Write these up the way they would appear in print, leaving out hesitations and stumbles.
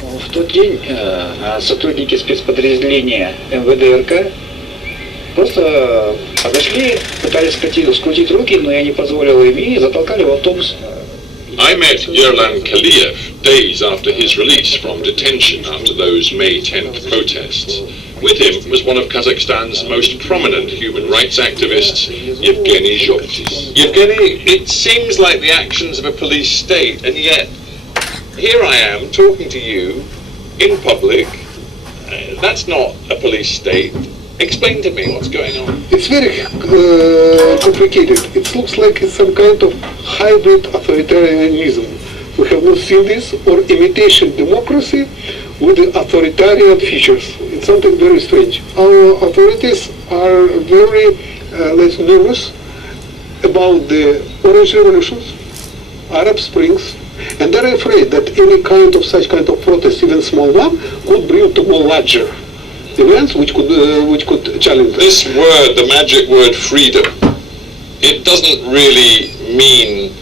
В тот день сотрудники спецподразделения МВД-РК просто подошли, пытались скрутить руки, но я не позволил им и затолкали в автобус. I met Yerlan Kaliyev days after his release from detention after those May 10th protests. With him was one of Kazakhstan's most prominent human rights activists, Yevgeny Zhovtis. Yevgeny, it seems like the actions of a police state, and yet here I am talking to you in public. That's not a police state. Explain to me what's going on. It's very complicated. It looks like it's some kind of hybrid authoritarianism. We have not seen this, or imitation democracy with the authoritarian features. It's something very strange. Our authorities are very nervous about the Orange Revolutions, Arab Springs, and they're afraid that any kind of such kind of protest, even small one, could bring to more larger events which could challenge them. This word, the magic word freedom, it doesn't really mean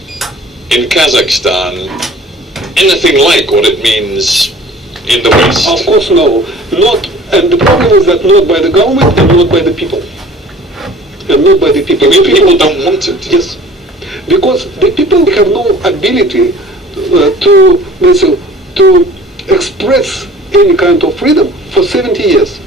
in Kazakhstan anything like what it means in the West. Of course no. Not, and the problem is that not by the government and not by the people. And not by the people. You mean people don't want it? Yes. Because the people have no ability to express any kind of freedom for 70 years.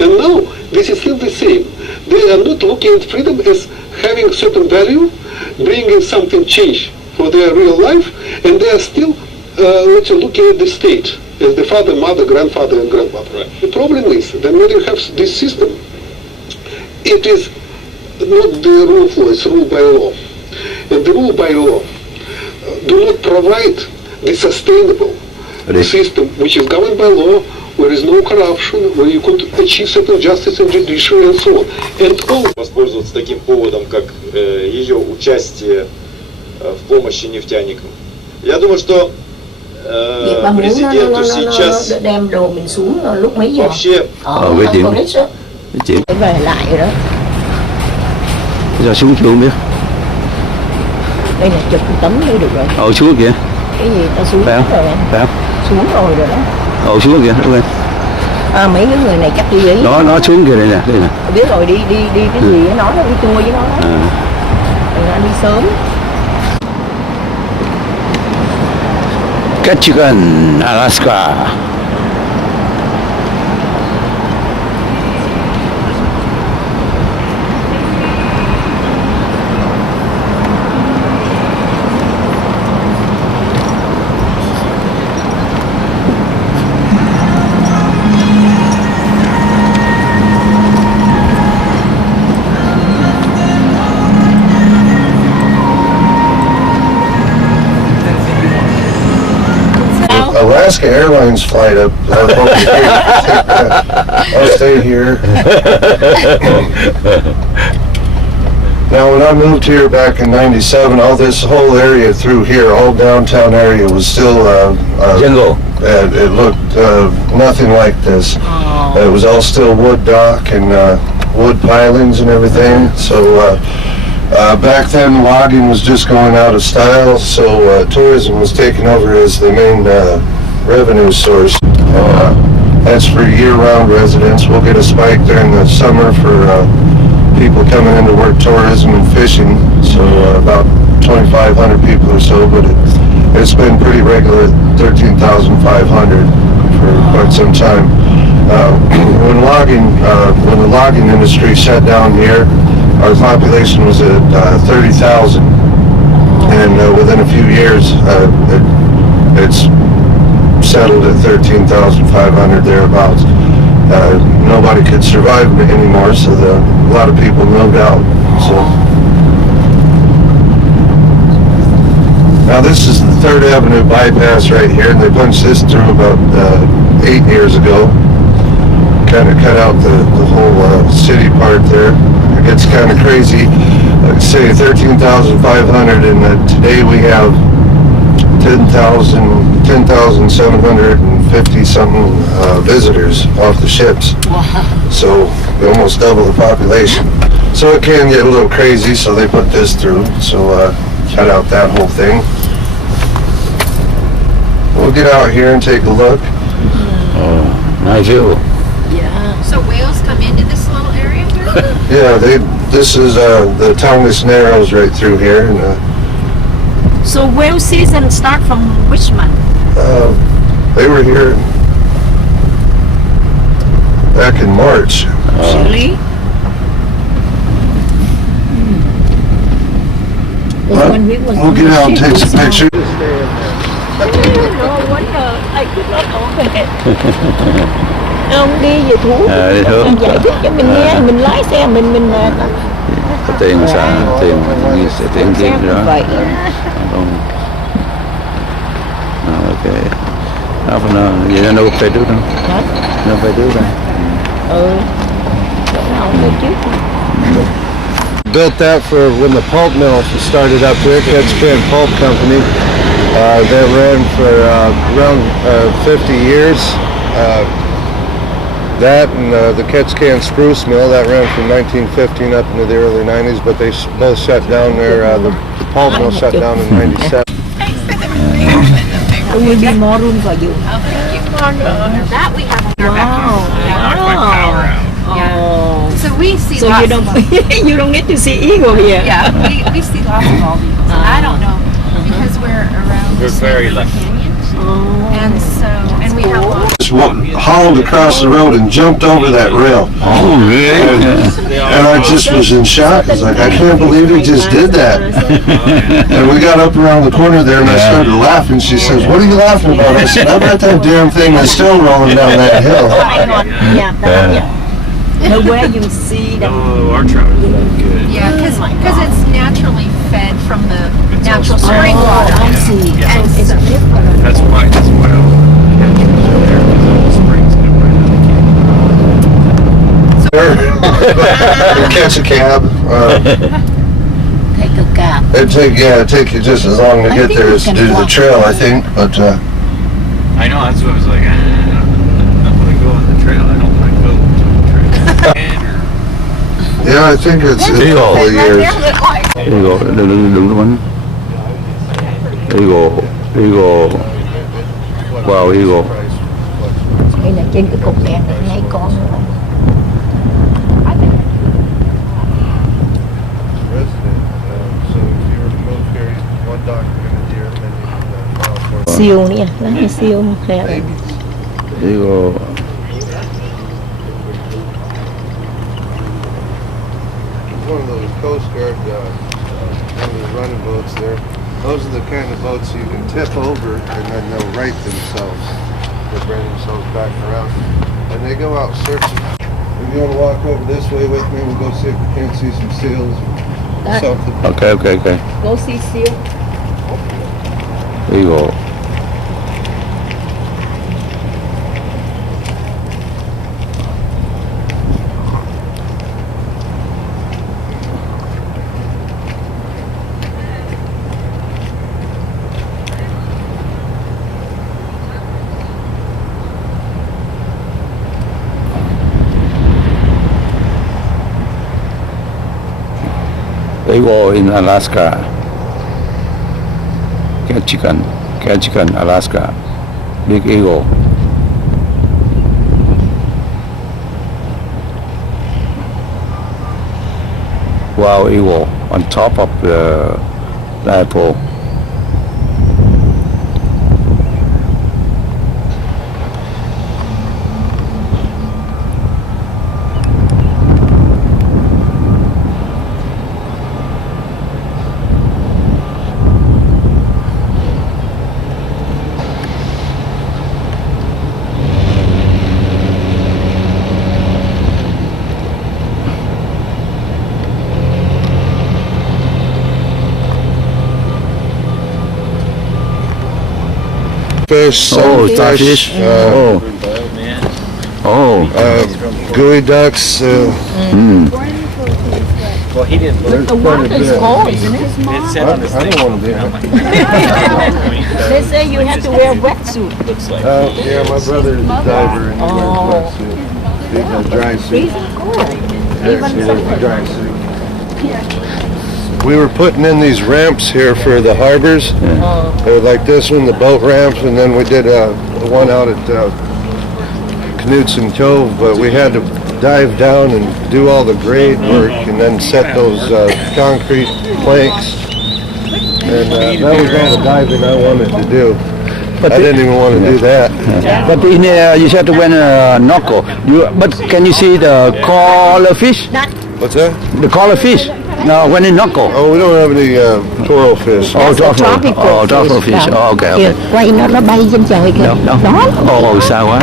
And now this is still the same. They are not looking at freedom as having certain value, bringing something change for their real life, and they are still looking at the state as the father, mother, grandfather, and grandmother. Right. The problem is that when you have this system, it is not the rule of law, it's rule by law. And the rule by law do not provide the sustainable system which is governed by law, where there is no corruption, where you could achieve certain justice and judiciary and so on. And all. Воспользоваться таким поводом, как ее участие в помощи нефтяникам. Я думаю, что президенту сейчас đem đồ mình xuống lúc mấy giờ? Вообще với chuyện về lại rồi đó. Bây giờ xuống chưa không biết. Đây là chụp tấm đây được rồi. Xuống kìa. Cái gì ta xuống phải rồi. Phải không? Xuống rồi đó. Xuống kìa, ok. Mấy cái người này chắc đi ý. Nó xuống kìa, đây nè. Biết rồi, đi cái gì nó nói, đi chua với nó. Anh đi sớm. Ketchikan, Alaska. Alaska Airlines flight up. I'll stay here. Now, when I moved here back in '97, all this whole area through here, all downtown area, was still jungle. It looked nothing like this. It was all still wood dock and wood pilings and everything. So back then, logging was just going out of style. So tourism was taken over as the main revenue source. That's for year-round residents. We'll get a spike during the summer for people coming in to work tourism and fishing. So about 2,500 people or so, but it's been pretty regular at 13,500 for quite some time. When the logging industry shut down here, our population was at 30,000, and within a few years, it's settled at 13,500 thereabouts. Nobody could survive anymore, so a lot of people moved out. So now this is the 3rd Avenue bypass right here, and they punched this through about 8 years ago. Kind of cut out the whole city part there. It gets kind of crazy. Like say 13,500, and today we have 10,750 something visitors off the ships. Wow. So we almost double the population. So it can get a little crazy, so they put this through. So cut out that whole thing. we'll get out here and take a look. Oh, nice view. Dạ. So whales come into this little area here? Yeah, this is the Tongass Narrows right through here, and So whale season start from which month? they were here back in March. Really? Well, we'll get out and take some pictures. No wonder I could not open it. Ông đi về Thú Đi Thú. ông giải thích cho mình nghe, mình lái xe mình Có tiền sao? Tiền kia đó. vậy. Không. Okay. Vậy là đâu phải trước đâu. Hả? Đâu phải trước đâu. Chỗ nào ông đi trước? Built that for when the pulp mill started up here, Ketchikan Pulp Company. That ran for around 50 years. That and the Ketchikan Spruce Mill, that ran from 1915 up into the early 90s, but they both shut down there. The pulp mill shut down in 97. There will be more room for you. That we have on our Wow. backyard. Oh. So we see So lots you of don't you don't get to see eagle here. yeah, we see lots of bald eagles. And I don't know because we're around the Snake River Canyon, and we have lots. Just hauled across the road and jumped over that rail. Oh, really? And I just was in shock. I was like, I can't believe he just did that. And we got up around the corner there and I started laughing. She says, what are you laughing about? I said, I bet that damn thing is still rolling down that hill. Yeah. The way you see them. Oh, our trout is good. Yeah, because it's naturally fed from the natural spring water. I see. And It's so, different. That's why I there because all the springs come right out. Catch a cab. Take a cab. It'd take you just as long to I get think there we as to can do the walk. trail, I think. But I know, that's what I was like, I'm going to go on the trail. I don't want to go to the trail. yeah, I think it's a couple of years. Eagle, đừng bắn. Eagle. Wow, eagle. Đây là trên cái cục đèn này ngay con nữa. Siêu nè, nó là siêu đẹp. Eagle. One of those Coast Guard, one of the running boats there. Those are the kind of boats you can tip over and then they'll right themselves. They'll bring themselves back around. And they go out searching. If you want to walk over this way with me, we'll go see if we can't see some seals or something. Okay. Go see siêu. Eagle. Eagle in Alaska. Ketchikan, Alaska. Big eagle. Wow, eagle on top of the flagpole. Fish, Oh, sunfish, starfish. gooey ducks. Well, he didn't believe The water is cold, isn't it? it. Said on his I thing. don't want to be. They say you have to wear wetsuit. Looks like Yeah, my brother is a diver and he wears Oh. wetsuit. He's a dry suit. Freezing cold. Actually, it's a dry suit. we were putting in these ramps here for the harbors. Like this one, the boat ramp, and then we did one out at Knudsen Cove, but we had to dive down and do all the grade work and then set those concrete planks. And that was all the diving I wanted to do. But I didn't even want to do that. But in you said when Nocco, but can you see the collar fish? What's that? The collar fish. No, when in Nocco. Oh, we don't have any coral fish. Oh, truffle fish. Oh, okay, okay. Quay nó bay trên trời kìa. No, no. Đó. Oh, sao quá.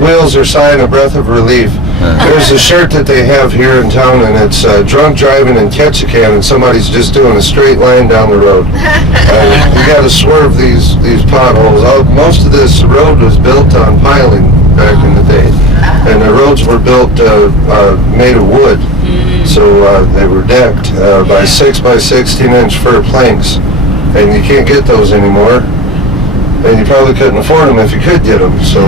Whales are sighing a breath of relief. There's a shirt that they have here in town, and it's drunk driving in Ketchikan, and somebody's just doing a straight line down the road. You got to swerve these potholes. Most of this road was built on piling back in the day, and the roads were built made of wood, so they were decked by 6 by 16-inch fir planks, and you can't get those anymore, and you probably couldn't afford them if you could get them. So.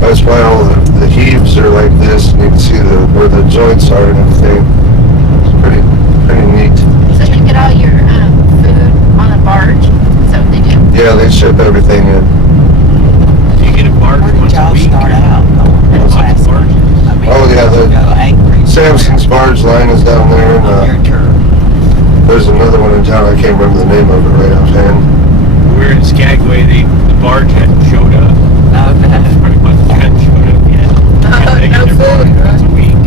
That's why all the heaves are like this, and you can see where the joints are and everything. It's pretty neat. So you get all your food on a barge? Is that what they do? Yeah, they ship everything in. Do you get a barge once a week? Oh yeah, the Samson's barge line is down there, and there's another one in town. I can't remember the name of it right offhand. We were in Skagway. The barge hadn't showed up. Pretty much hadn't showed up yet. They get their barge once a week.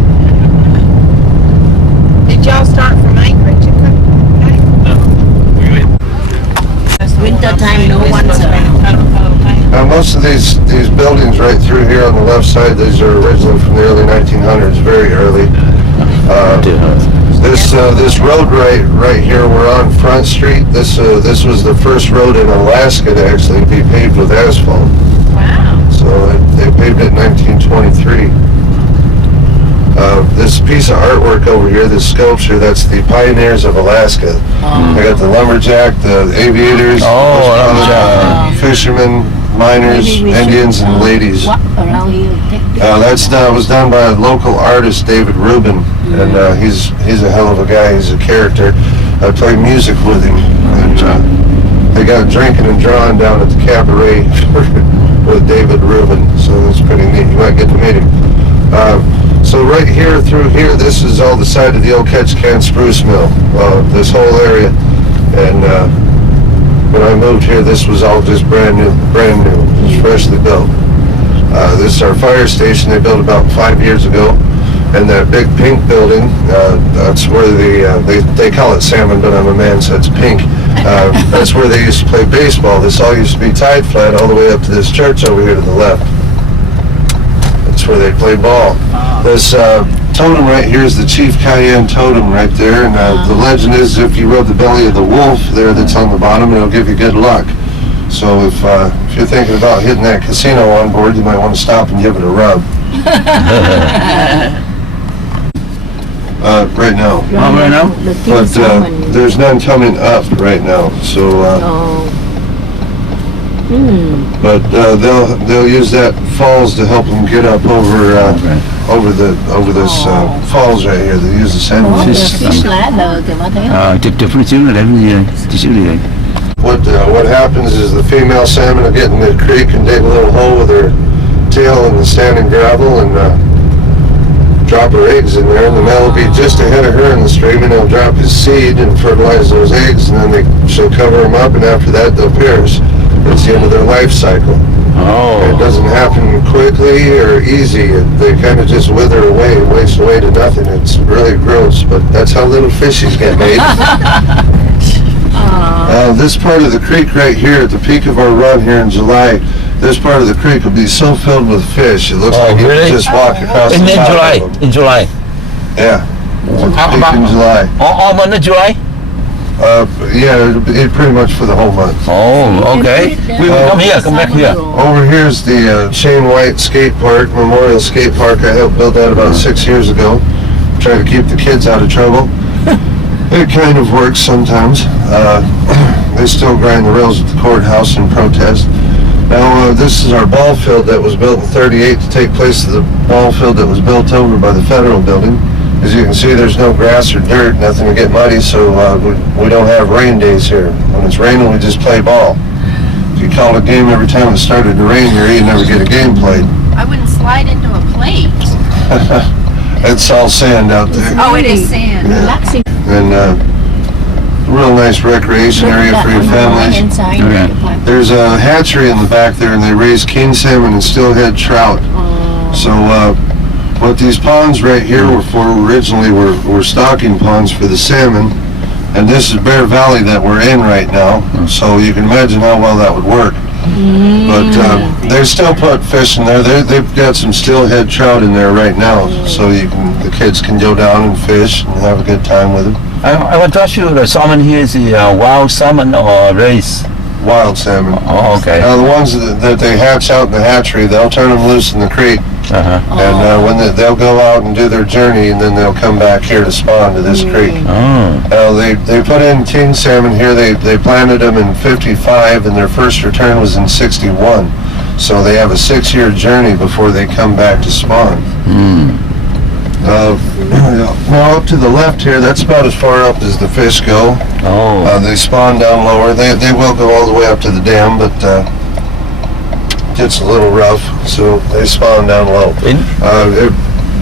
Did y'all start from Anchorage and come back? No, we went. Winter time, no one's around. Most of these buildings right through here on the left side, these are originally from the early 1900s, very early. This road right here, we're on Front Street. This was the first road in Alaska to actually be paved with asphalt. Wow. So they paved it in 1923. This piece of artwork over here, this sculpture, that's the Pioneers of Alaska. They got the lumberjack, the aviators, fishermen, miners, Indians, and ladies. That was done by a local artist, David Rubin, and he's a hell of a guy. He's a character. I played music with him, and they got drinking and drawing down at the cabaret with David Rubin, so it's pretty neat. You might get to meet him. So right here through here, this is all the side of the old Ketchikan spruce mill, this whole area. And when I moved here, this was all just brand new. It was freshly built. This is our fire station they built about 5 years ago. And that big pink building, that's where they call it salmon, but I'm a man, so it's pink. That's where they used to play baseball. This all used to be tide flat all the way up to this church over here to the left. That's where they play ball. This totem right here is the Chief Cayenne totem right there, and the legend is if you rub the belly of the wolf there that's on the bottom, it'll give you good luck. So if you're thinking about hitting that casino on board, you might want to stop and give it a rub. Right now. Right now? But there's none coming up right now, so but they'll use that falls to help them get up over this falls right here. They use the salmon. What happens is the female salmon will get in the creek and dig a little hole with her tail in the sand and gravel and drop her eggs in there, and the male will be just ahead of her in the stream, and he'll drop his seed and fertilize those eggs, and then she'll cover them up, and after that they'll perish. That's the end of their life cycle. It doesn't happen quickly or easy. They kind of just wither away, waste away to nothing. It's really gross, but that's how little fishies get made. This part of the creek right here, at the peak of our run here in July, this part of the creek will be so filled with fish, it looks like you can just walk across the top of them. In July? Yeah. Peak in July. All month of July? Yeah, it pretty much for the whole month. Oh, okay. We will come back here. Over here is the Shane White Skate Park, Memorial Skate Park. I helped build that about 6 years ago. Try to keep the kids out of trouble. It kind of works sometimes. They still grind the rails at the courthouse in protest. Now, this is our ball field that was built in 38 to take place of the ball field that was built over by the federal building. As you can see, there's no grass or dirt, nothing to get muddy, so we don't have rain days here. When it's raining, we just play ball. If you called a game every time it started to rain here, you'd never get a game played. I wouldn't slide into a plate. It's all sand out there. Oh, it is sand. Relaxing. And real nice recreation area for your families. Inside. There's a hatchery in the back there, and they raise king salmon and steelhead trout. So what these ponds right here were for originally were stocking ponds for the salmon, and this is Bear Valley that we're in right now, so you can imagine how well that would work. But they still put fish in there. They've got some steelhead trout in there right now, so the kids can go down and fish and have a good time with them. I want to ask you, the salmon here is the wild salmon or raised? Wild salmon. Oh, okay. Now the ones that they hatch out in the hatchery, they'll turn them loose in the creek, and when they'll go out and do their journey, and then they'll come back here to spawn to this creek. Now they put in king salmon here. They planted them in 55, and their first return was in 61. So they have a 6-year journey before they come back to spawn. Now up to the left here, that's about as far up as the fish go. They spawn down lower. They will go all the way up to the dam, but it gets a little rough, so they spawn down low.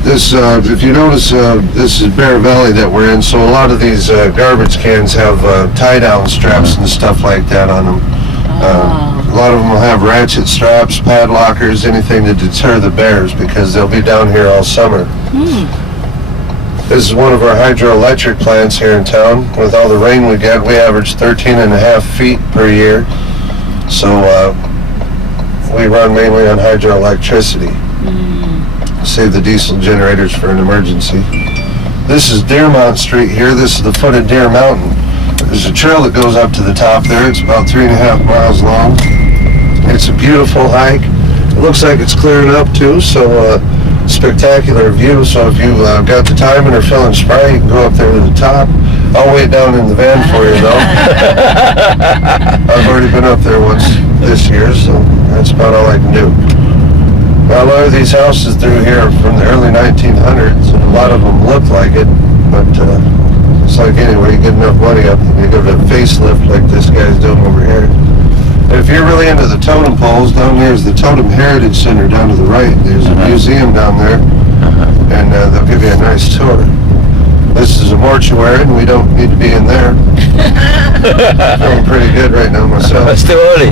If you notice, this is Bear Valley that we're in, so a lot of these garbage cans have tie-down straps and stuff like that on them. A lot of them will have ratchet straps, padlockers, anything to deter the bears, because they'll be down here all summer. This is one of our hydroelectric plants here in town. With all the rain we get, we average 13.5 feet per year. So we run mainly on hydroelectricity. Save the diesel generators for an emergency. This is Deermont Street here. This is the foot of Deer Mountain. There's a trail that goes up to the top there. It's about 3.5 miles long. It's a beautiful hike. It looks like it's clearing up too, so spectacular view. So if you got the time and are feeling spry, you can go up there to the top. I'll wait down in the van for you though. I've already been up there once this year, so that's about all I can do. Now, a lot of these houses through here are from the early 1900s, and a lot of them look like it, but it's like anywhere you get enough money up, you go to a facelift like this guy's doing over here. If you're really into the totem poles, down there is the Totem Heritage Center down to the right. There's a museum down there, and they'll give you a nice tour. This is a mortuary, and we don't need to be in there. Feeling pretty good right now myself. It's still early.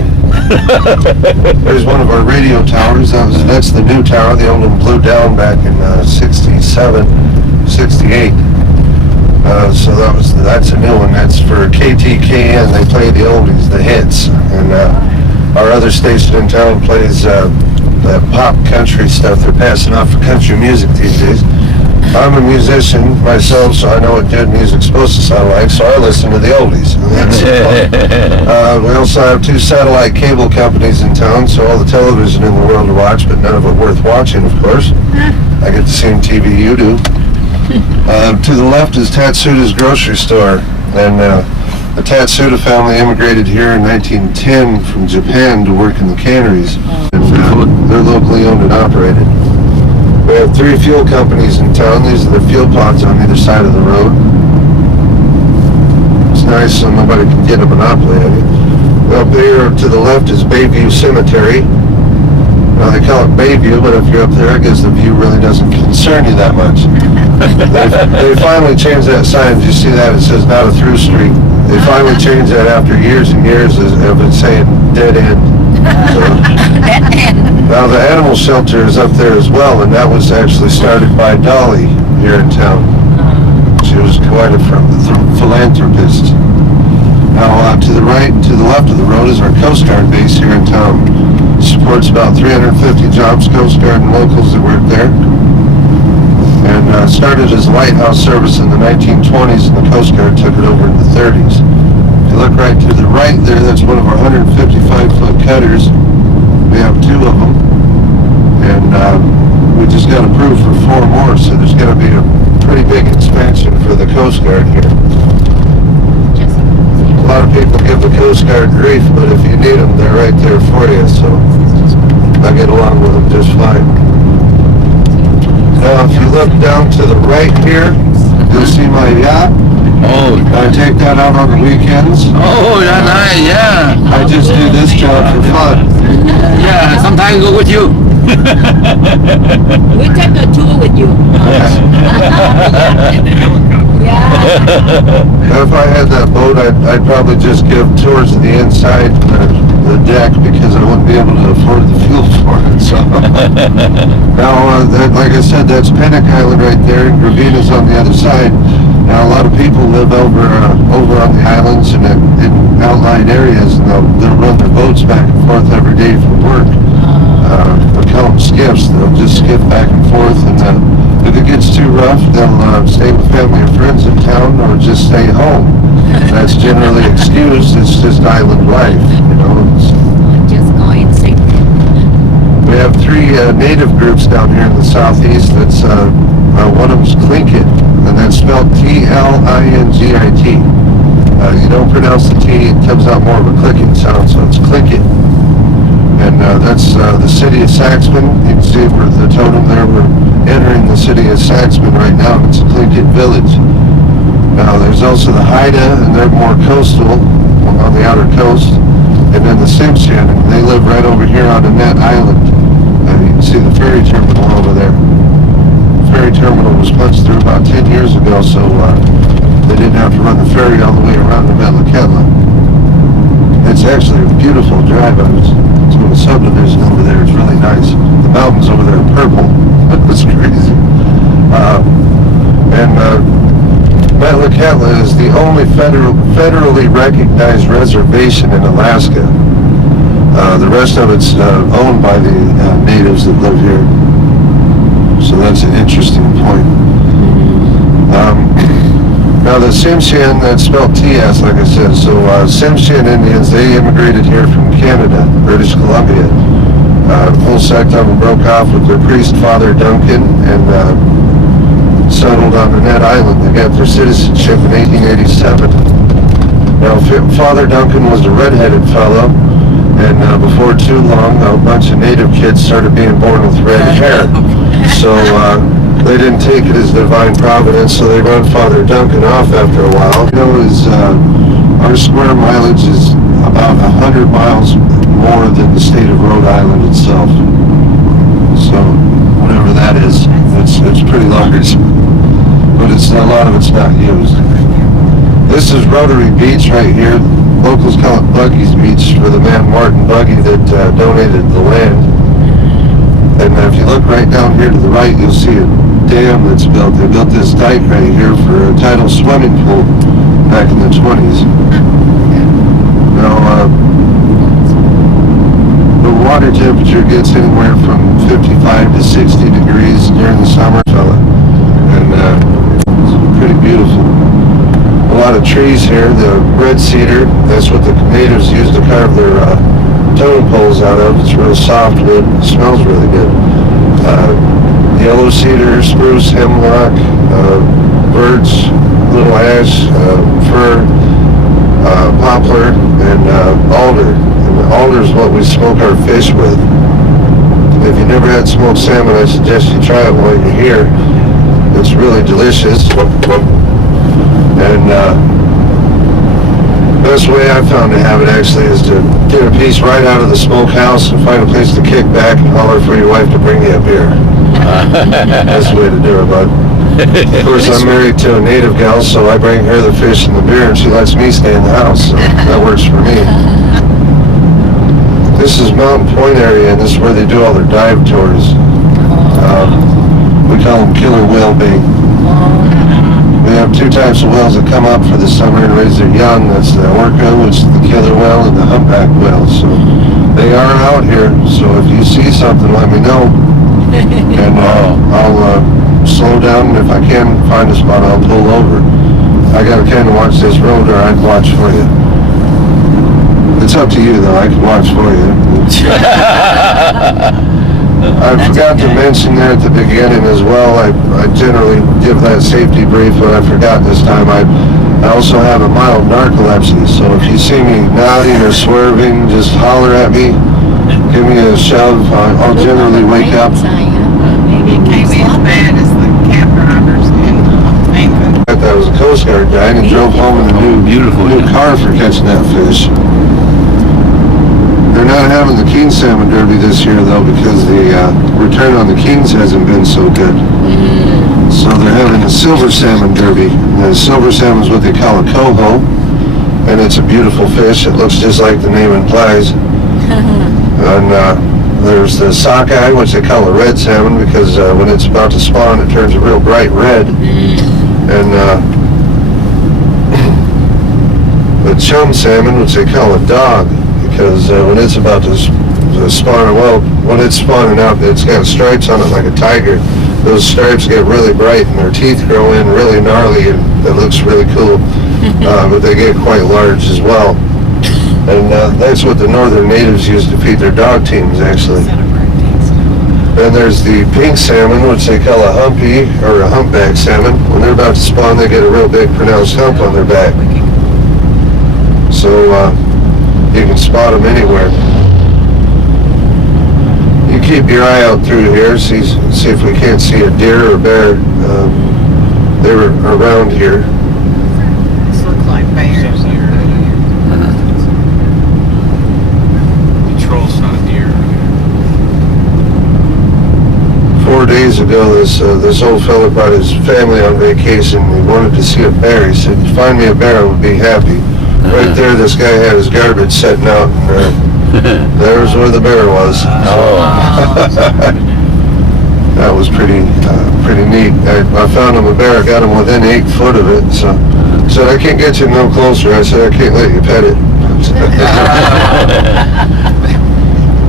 There's one of our radio towers. That's the new tower. The old one blew down back in 67, 68. So that's a new one. That's for KTKN. They play the oldies, the hits. And our other station in town plays that pop country stuff. They're passing off for country music these days. I'm a musician myself, so I know what good music's supposed to sound like, so I listen to the oldies. And that's fun. We also have 2 satellite cable companies in town, so all the television in the world to watch, but none of it worth watching, of course. I get the same TV you do. To the left is Tatsuda's grocery store, and the Tatsuda family immigrated here in 1910 from Japan to work in the canneries, and they're locally owned and operated. We have 3 fuel companies in town. These are the fuel pods on either side of the road. It's nice so nobody can get a monopoly of it. Up here to the left is Bayview Cemetery. Now they call it Bayview, but if you're up there, I guess the view really doesn't concern you that much. They finally changed that sign. Did you see that? It says not a through street. They finally changed that after years and years of it saying dead end. So, now the animal shelter is up there as well, and that was actually started by Dolly here in town. She was quite a philanthropist. Now to the right and to the left of the road is our Coast Guard base here in town. It supports about 350 jobs, Coast Guard and locals that work there. And started as a lighthouse service in the 1920s, and the Coast Guard took it over in the 30s. If you look right to the right there, that's one of our 155-foot cutters. We have 2 of them, and we just got approved for 4 more, so there's going to be a pretty big expansion for the Coast Guard here. A lot of people give the Coast Guard grief, but if you need them, they're right there for you, so I get along with them just fine. Now, if you look down to the right here, you'll see my yacht. Oh, I take that out on the weekends. oh, that's nice, yeah. I just do this job for fun. Yeah, sometimes go with you. We take a tour with you. Yeah. If I had that boat, I'd probably just give tours of the inside, the deck, because I wouldn't be able to afford the fuel for it. So now, like I said, that's Pennock Island right there, and Gravina's on the other side. Now, a lot of people live over on the islands and in outlying areas, and they'll run their boats back and forth every day for work. We call them skiffs. They'll just skiff back and forth, and if it gets too rough, they'll stay with family or friends in town, or just stay home. That's generally excused. It's just island life, you know. Just go and see. We have 3 native groups down here in the southeast. That's one of them's Tlingit, and that's spelled T-L-I-N-G-I-T. You don't pronounce the T; it comes out more of a clicking sound, so it's Tlingit. And that's the city of Saxman. You can see where the totem there. We're entering the city of Saxman right now. It's a Tlingit village. Now, there's also the Haida, and they're more coastal, on the outer coast. And then the Tsimshian, they live right over here on Annette Island. You can see the ferry terminal over there. The ferry terminal was punched through about 10 years ago, so they didn't have to run the ferry all the way around to Metlakatla. It's actually a beautiful drive. I was to a subdivision over there. It's really nice. The mountains over there are purple. It's crazy. Metlakatla is the only federally recognized reservation in Alaska. The rest of it's owned by the natives that live here. So that's an interesting point. Now the Tsimshian, that's spelled T-S, like I said. So Tsimshian Indians, they immigrated here from Canada, British Columbia. A whole sect of them broke off with their priest, Father Duncan, and settled on Annette Island. They got their citizenship in 1887. Now, Father Duncan was a red-headed fellow, and before too long, a bunch of native kids started being born with red hair. So they didn't take it as divine providence, so they run Father Duncan off after a while. You know, our square mileage is about 100 miles more than the state of Rhode Island itself. So whatever that is, it's pretty large, but a lot of it's not used. This is Rotary Beach right here. Locals call it Buggy's Beach for the man Martin Buggy that donated the land. And if you look right down here to the right, you'll see a dam that's built. They built this dike right here for a tidal swimming pool back in the 20s. Now, the water temperature gets anywhere from 55 to 60 degrees during the summer, and it's pretty beautiful. A lot of trees here. The red cedar, that's what the natives use to carve their totem poles out of. It's real soft wood. It smells really good. Yellow cedar, spruce, hemlock, birch, little ash, fir, poplar, and alder. And alder is what we smoke our fish with. If you never had smoked salmon, I suggest you try it while you're here. It's really delicious. And best way I've found to have it actually is to get a piece right out of the smokehouse and find a place to kick back and holler for your wife to bring you a beer. That's the way to do it, bud. Of course, I'm married to a native gal, so I bring her the fish and the beer, and she lets me stay in the house, so that works for me. This is Mountain Point area, and this is where they do all their dive tours. We call them killer whale bait. We have 2 types of whales that come up for the summer and raise their young. That's the orca, which is the killer whale, and the humpback whale. So they are out here. So if you see something, let me know, and I'll slow down. And if I can find a spot, I'll pull over. I gotta kind of watch this road, or I'd watch for you. It's up to you, though. I can watch for you. I forgot to mention there at the beginning as well, I generally give that safety brief, but I forgot this time. I also have a mild narcolepsy, so if you see me nodding or swerving, just holler at me, give me a shove. I'll generally wake up. It can't be as bad as the cab drivers in Mainwood. That was a Coast Guard guy, and he drove home in a new car for catching that fish. They're not having the king salmon derby this year though, because the return on the kings hasn't been so good. So they're having a silver salmon derby. And the silver salmon is what they call a coho, and it's a beautiful fish. It looks just like the name implies. And there's the sockeye, which they call a red salmon, because when it's about to spawn, it turns a real bright red. And the chum salmon, which they call a dog, because when it's about to spawn, well, when it's spawning out, it's got stripes on it like a tiger. Those stripes get really bright and their teeth grow in really gnarly, and it looks really cool. But they get quite large as well. And that's what the northern natives use to feed their dog teams, actually. Then there's the pink salmon, which they call a humpy, or a humpback salmon. When they're about to spawn, they get a real big pronounced hump on their back. So you can spot them anywhere. You keep your eye out through here, see if we can't see a deer or bear. They were around here. These look like bears. Control's not deer. 4 days ago, this old fella brought his family on vacation. He wanted to see a bear. He said, "Find me a bear, I would be happy." Right there, this guy had his garbage setting out, and there's where the bear was. That was pretty neat. I found him a bear. I got him within 8 foot of it. So he said, "I can't get you no closer." I said, "I can't let you pet it."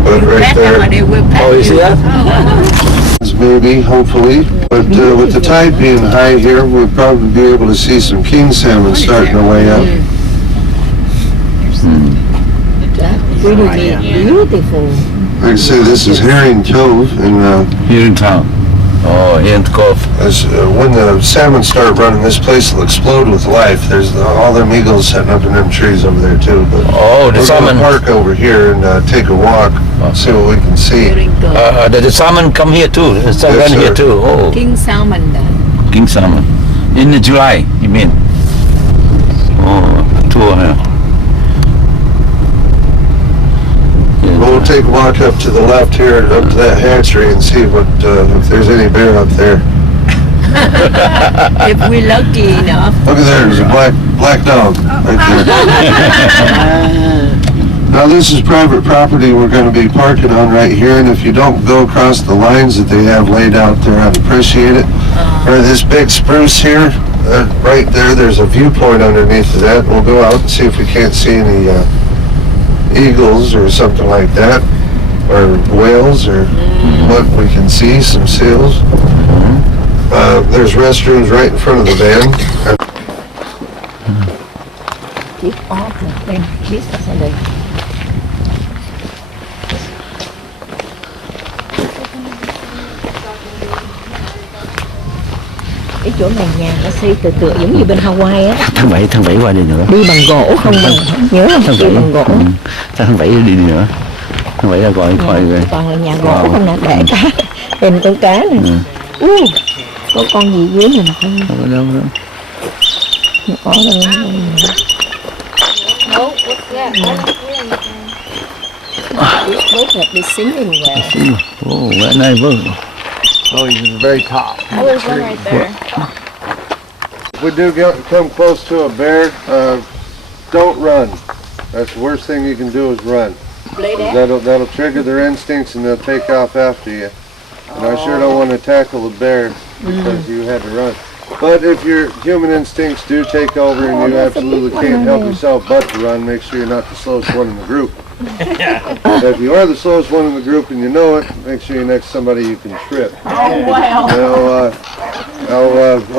But right there. Oh, you see that? Maybe, hopefully. But with the tide being high here, we'll probably be able to see some king salmon starting their way up. Really beautiful. Like I say, this is Herring Cove, and Here in town. Oh, here in Cove. when the salmon start running, this place will explode with life. There's all them eagles sitting up in them trees over there too. But Oh, the we're gonna salmon. park over here and take a walk, see what we can see. The salmon come here too. The salmon Yes, here sir. too. Oh, King salmon đó. king salmon. In July, you mean? Oh, tour here. We'll take a walk up to the left here, up to that hatchery, and see what if there's any bear up there. If we're lucky enough. Look at there, there's a black dog right there. Now this is private property we're going to be parking on right here, and if you don't go across the lines that they have laid out there, I'd appreciate it. Or this big spruce here, right there, there's a viewpoint underneath of that. We'll go out and see if we can't see any eagles or something like that, or whales, or what we can see, some seals. There's restrooms right in front of the van. Keep off lên business ở đây. Cái chỗ này nhà nó xây tựa giống như bên Hawaii á. Tháng 7 qua đi nữa. Đi bằng gỗ không mà nhớ không? Tháng Đi 7. bằng gỗ. Tháng 7 đi nữa. Tháng 7 là gọi rồi. Toàn là nhà gỗ không nè, để cá. Hình con cá này. Có con gì dưới mình không? Không có đâu. Có đâu. Both have the singing well. Oh, very nice. Oh, he's at the very top. Oh, there's one right there. If we do come close to a bear, don't run. That's the worst thing you can do is run. That'll trigger their instincts and they'll take off after you. And I sure don't want to tackle a bear because you had to run. But if your human instincts do take over and you absolutely can't help yourself but to run, make sure you're not the slowest one in the group. If you are the slowest one in the group and you know it, make sure you're next to somebody you can trip. Oh, wow. Now,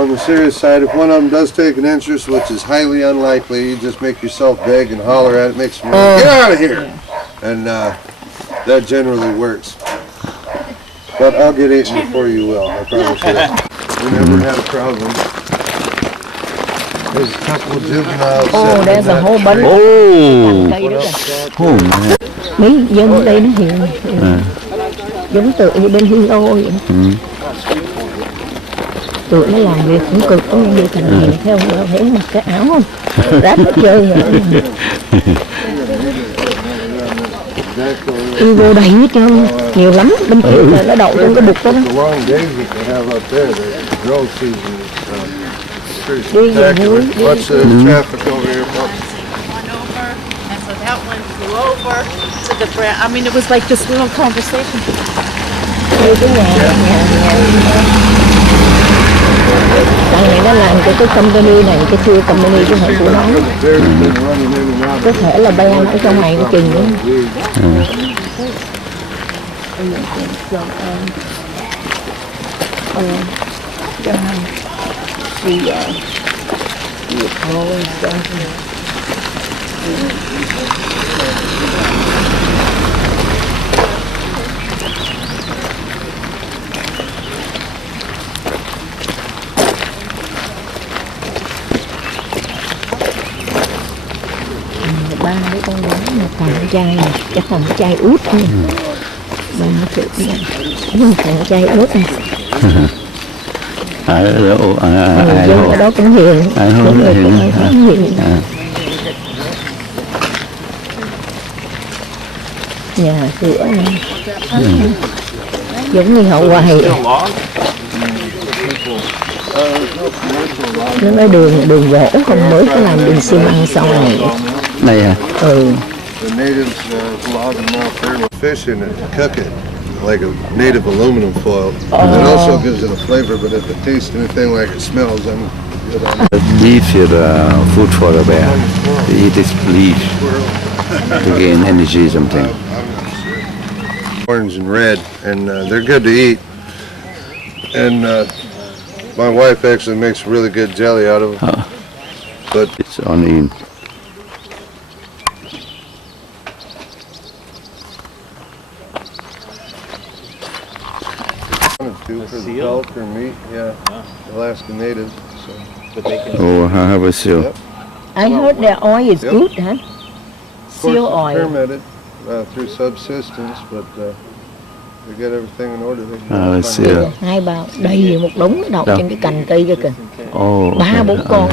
on the serious side, if one of them does take an interest, which is highly unlikely, you just make yourself beg and holler at it, makes them get out of here, and that generally works. But I'll get eaten before you will, I promise you that. We never had a problem. There's a couple of juveniles. Oh, sitting there's in a that whole bunch. Oh, Cây đó kìa. oh man. Mấy dân ở đây nó hiện giống tựa như bên Hương Âu vậy. Tụi nó làm việc cũng cực, có những đi thành này thấy không? Thấy mặc cái áo không? Ráp nó chơi rồi. Đi vô đầy hết trơn, nhiều lắm. Bên kia là nó đậu trong cái bục đó. The long days that they have up there, the grow season is pretty Đi về núi. spectacular. What's the traffic over here? One over, and so that one flew over to the ground. I mean, it was like this little conversation. Đi cái nhà. Thằng này nó làm cái company này, cái tour company chứ không phải của nó. Có thể là ban ở trong này cái chừng nữa. Ba đứa con gái, một thằng trai này, cái thằng trai út này. Ba chữ này, thằng trai út này. Dân ở đó cũng hiền, những người cũng hiền. Nhà cửa này, giống như hậu hoài. Nó nói đường gỗ không, mới có làm đường xi măng sau này. Này à? The natives log them up there with fish in it to cook it, like a native aluminum foil. It also gives it a flavor, but if it tastes anything like it smells, I'm good on it. The leaf is food for the bear. They eat this leaf to gain energy something. Orange and red, and they're good to eat. And my wife actually makes really good jelly out of them. But it's on in. for the elk or meat, yeah, Alaska natives. So. Oh, I have a seal. Yep. I heard their oil is good, huh? Of course, Seal it's oil. permitted through subsistence, but they get everything in order. I see. Hai bao đầy một đống đậu trên cái cành cây kia kìa. Oh, Ba bốn con.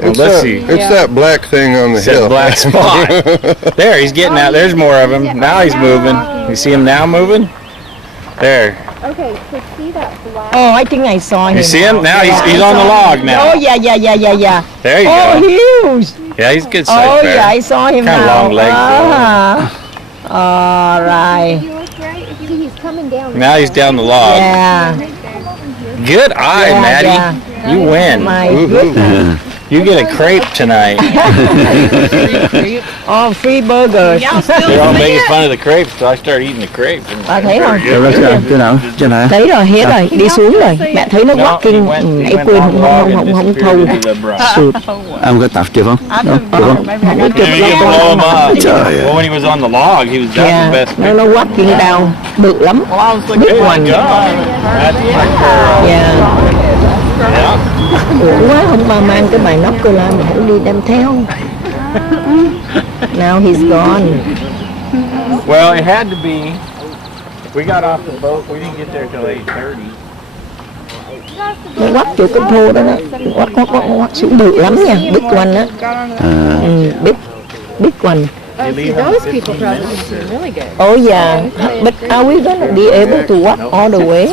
It's, let's see. It's that black thing on the It's that hill. black spot. There, he's getting out. There's more of him. Now he's moving. You see him now moving? There. Okay, so see that black? Oh, I think I saw him. You see him? Now he's on the log now. Oh, yeah. There you Oh, go. huge. Yeah, he's a good size Oh, bear. yeah, I saw him Kinda now. long legs, All right. You look right. See, he's coming down. Now he's down the log. Yeah. Good eye, Yeah, Maddie. yeah. You win. My goodness. You get a crepe tonight. Oh, free burgers. They're all making fun of the crepes, so I started eating the crepes. Bà thấy không? Chỗ nào? Trên này? Thấy rồi, hết rồi, đi xuống rồi. Mẹ thấy nó No, walking, he went nãy quên on the log and không disappeared thâu. into the brush. Sụt. Ông có tập chưa không? Được không? Nó chụp You ra can blow him up. Trời ơi. Well, when he was on the log, he was that's the Yeah, best. nó walking down, bự lắm. Big one. That's my girl. Yeah. Yeah. Uổng quá, không bà mang cái bài nóc cô lên mà không đi đem theo. Now he's gone. Well, it had to be. We got off the boat. We didn't get there till 8:30. Nó quắt chỗ cái phô đó đó. Quắt xuống bự lắm nha. Big one á. Big one. Those people probably seem really good. Oh yeah. But are we gonna be able to walk all the way?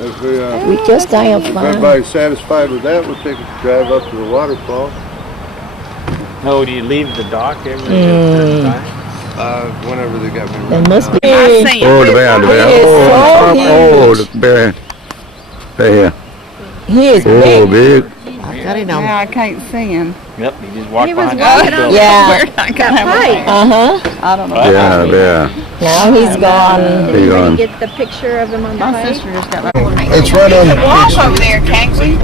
If We just kind of if everybody's satisfied with that, we'll take a drive up to the waterfall. No, do you leave the dock every time? Whenever they got me. There must be. Oh, the bear, the bear. He is so Oh, the bear. Right here. He is Oh, big. big. Yeah, I can't see him. Yep, you just walk He was behind walking the on building. Yeah. I got Right. Uh-huh. I don't know. Yeah, bear. Now he's gone. There you go. Get the picture of him on the My bike. sister just got It's right on the beach. over there, can't we?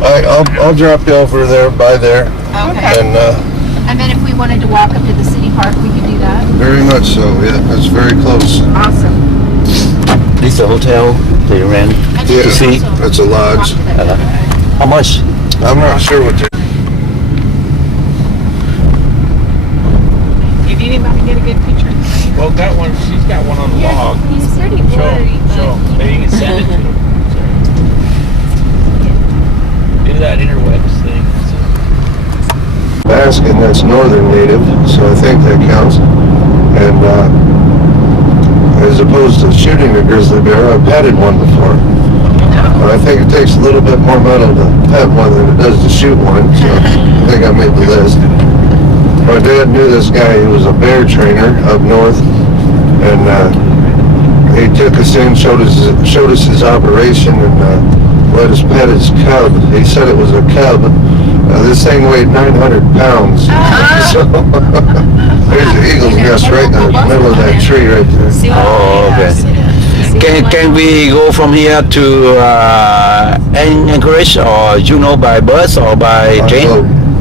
I'll drop you over there by there, Okay. and And then if we wanted to walk up to the city park, we could do that. very much so. Yeah, it's very close. Awesome. This is a hotel they rent. And Yeah, then see? also it's a lodge. walk to that. How much? I'm not sure what. Well, that one, she's got one on the log. He's pretty Show blurry. him, show him. Maybe you can send it to him. Do that interwebs thing. Baskin, that's northern native, so I think that counts. And as opposed to shooting a grizzly bear, I've petted one before. But I think it takes a little bit more metal to pet one than it does to shoot one, so I think I made the list. My dad knew this guy. He was a bear trainer up north, and he took us in, showed us his operation, and let us pet his cub. He said it was a cub. This thing weighed 900 pounds. So there's the eagle's nest right in the middle of that tree right there. Oh, okay. Can we go from here to Anchorage or Juneau by bus or by train?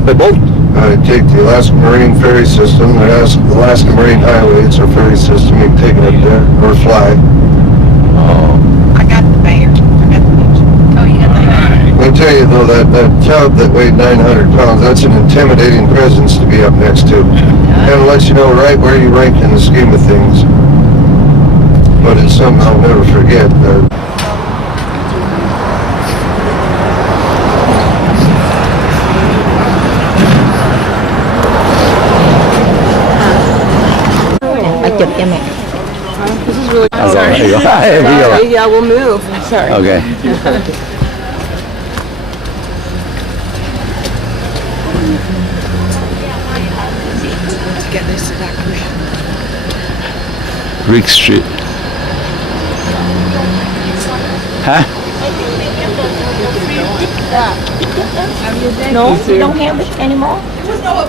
By boat? I take the Alaska Marine ferry system, the Alaska Marine Highway. It's our ferry system. You can take it up there or fly. Oh. I got the bear. I got the picture. Oh, you got that? Let me tell you though, that cub that weighed 900 pounds, that's an intimidating presence to be up next to. Kind of lets you know right where you rank in the scheme of things. But it's something I'll never forget. Bà chụp cho mẹ. This is really Sorry. Sorry, yeah, we'll move. Sorry. Okay. Get this to that cushion. Rick Street. Huh? No, we don't have it anymore.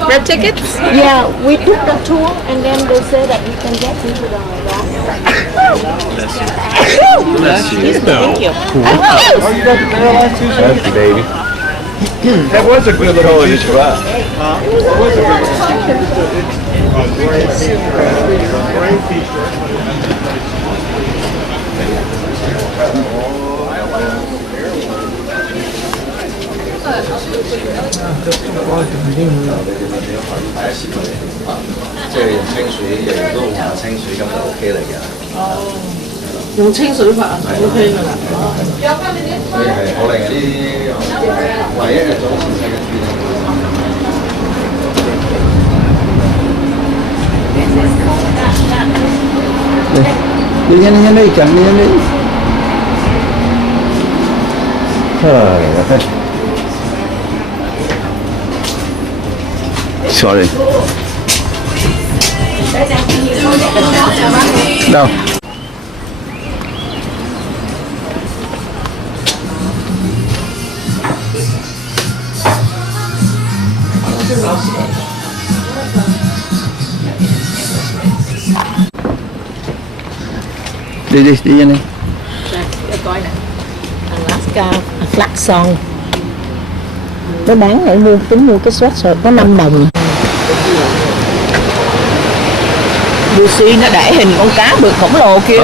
Red tickets? Yeah, we took the tour and then they say that we can get into the Thank you. Thank you, baby. That was a good little Đi nhanh đi, chậm đi nhanh đi. Trời ơi. Sorry. Đâu? Đi nhanh đi. Để coi nè. Alaska Flag Song. Nó bán này tính mua cái sweatshirt có 5 đồng. Lucy nó để hình con cá bự khổng lồ kia.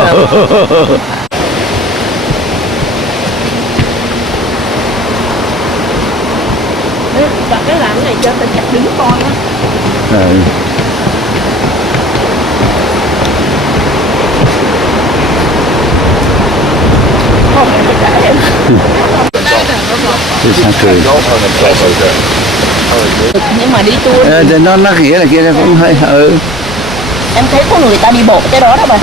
Và cái làm này cho tao chắc đứng coi á. Nhưng mà đi tour thì nó nghĩa là kia nó cũng hơi em thấy có người ta đi bộ tới đó đó bà.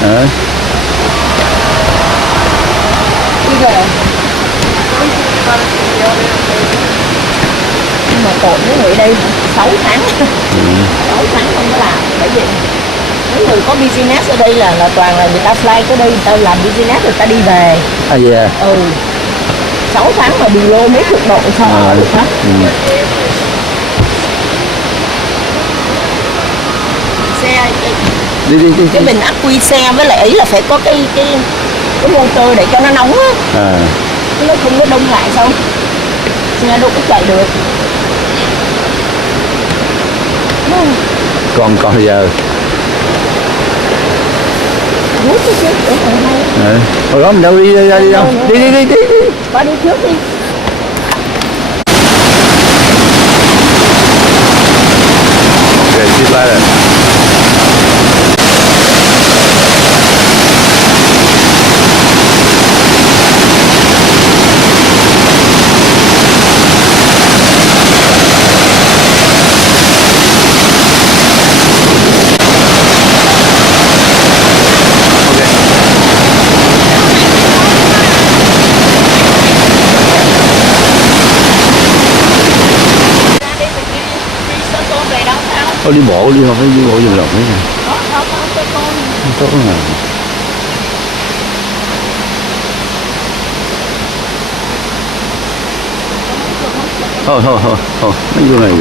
Bây giờ nhưng mà tội mấy người ở đây 6 tháng 6 tháng không có làm. Bởi vì mấy người có business ở đây là toàn là người ta fly tới đây, người ta làm business rồi ta đi về. À vậy à? 6 tháng mà below mấy chục độ sao ở được hết. Xe đi cái bình ắc quy xe với lại ấy là phải có cái motor để cho nó nóng á. Nó không có đông lại sao xe đâu có chạy được. Còn giờ hồi đó mình đâu đi đâu đi qua đi trước đi. Okay, see you later. đi bộ đi, không phải đi bộ vòng vòng đấy nè. Tốt lắm à. Thôi, mấy chỗ này.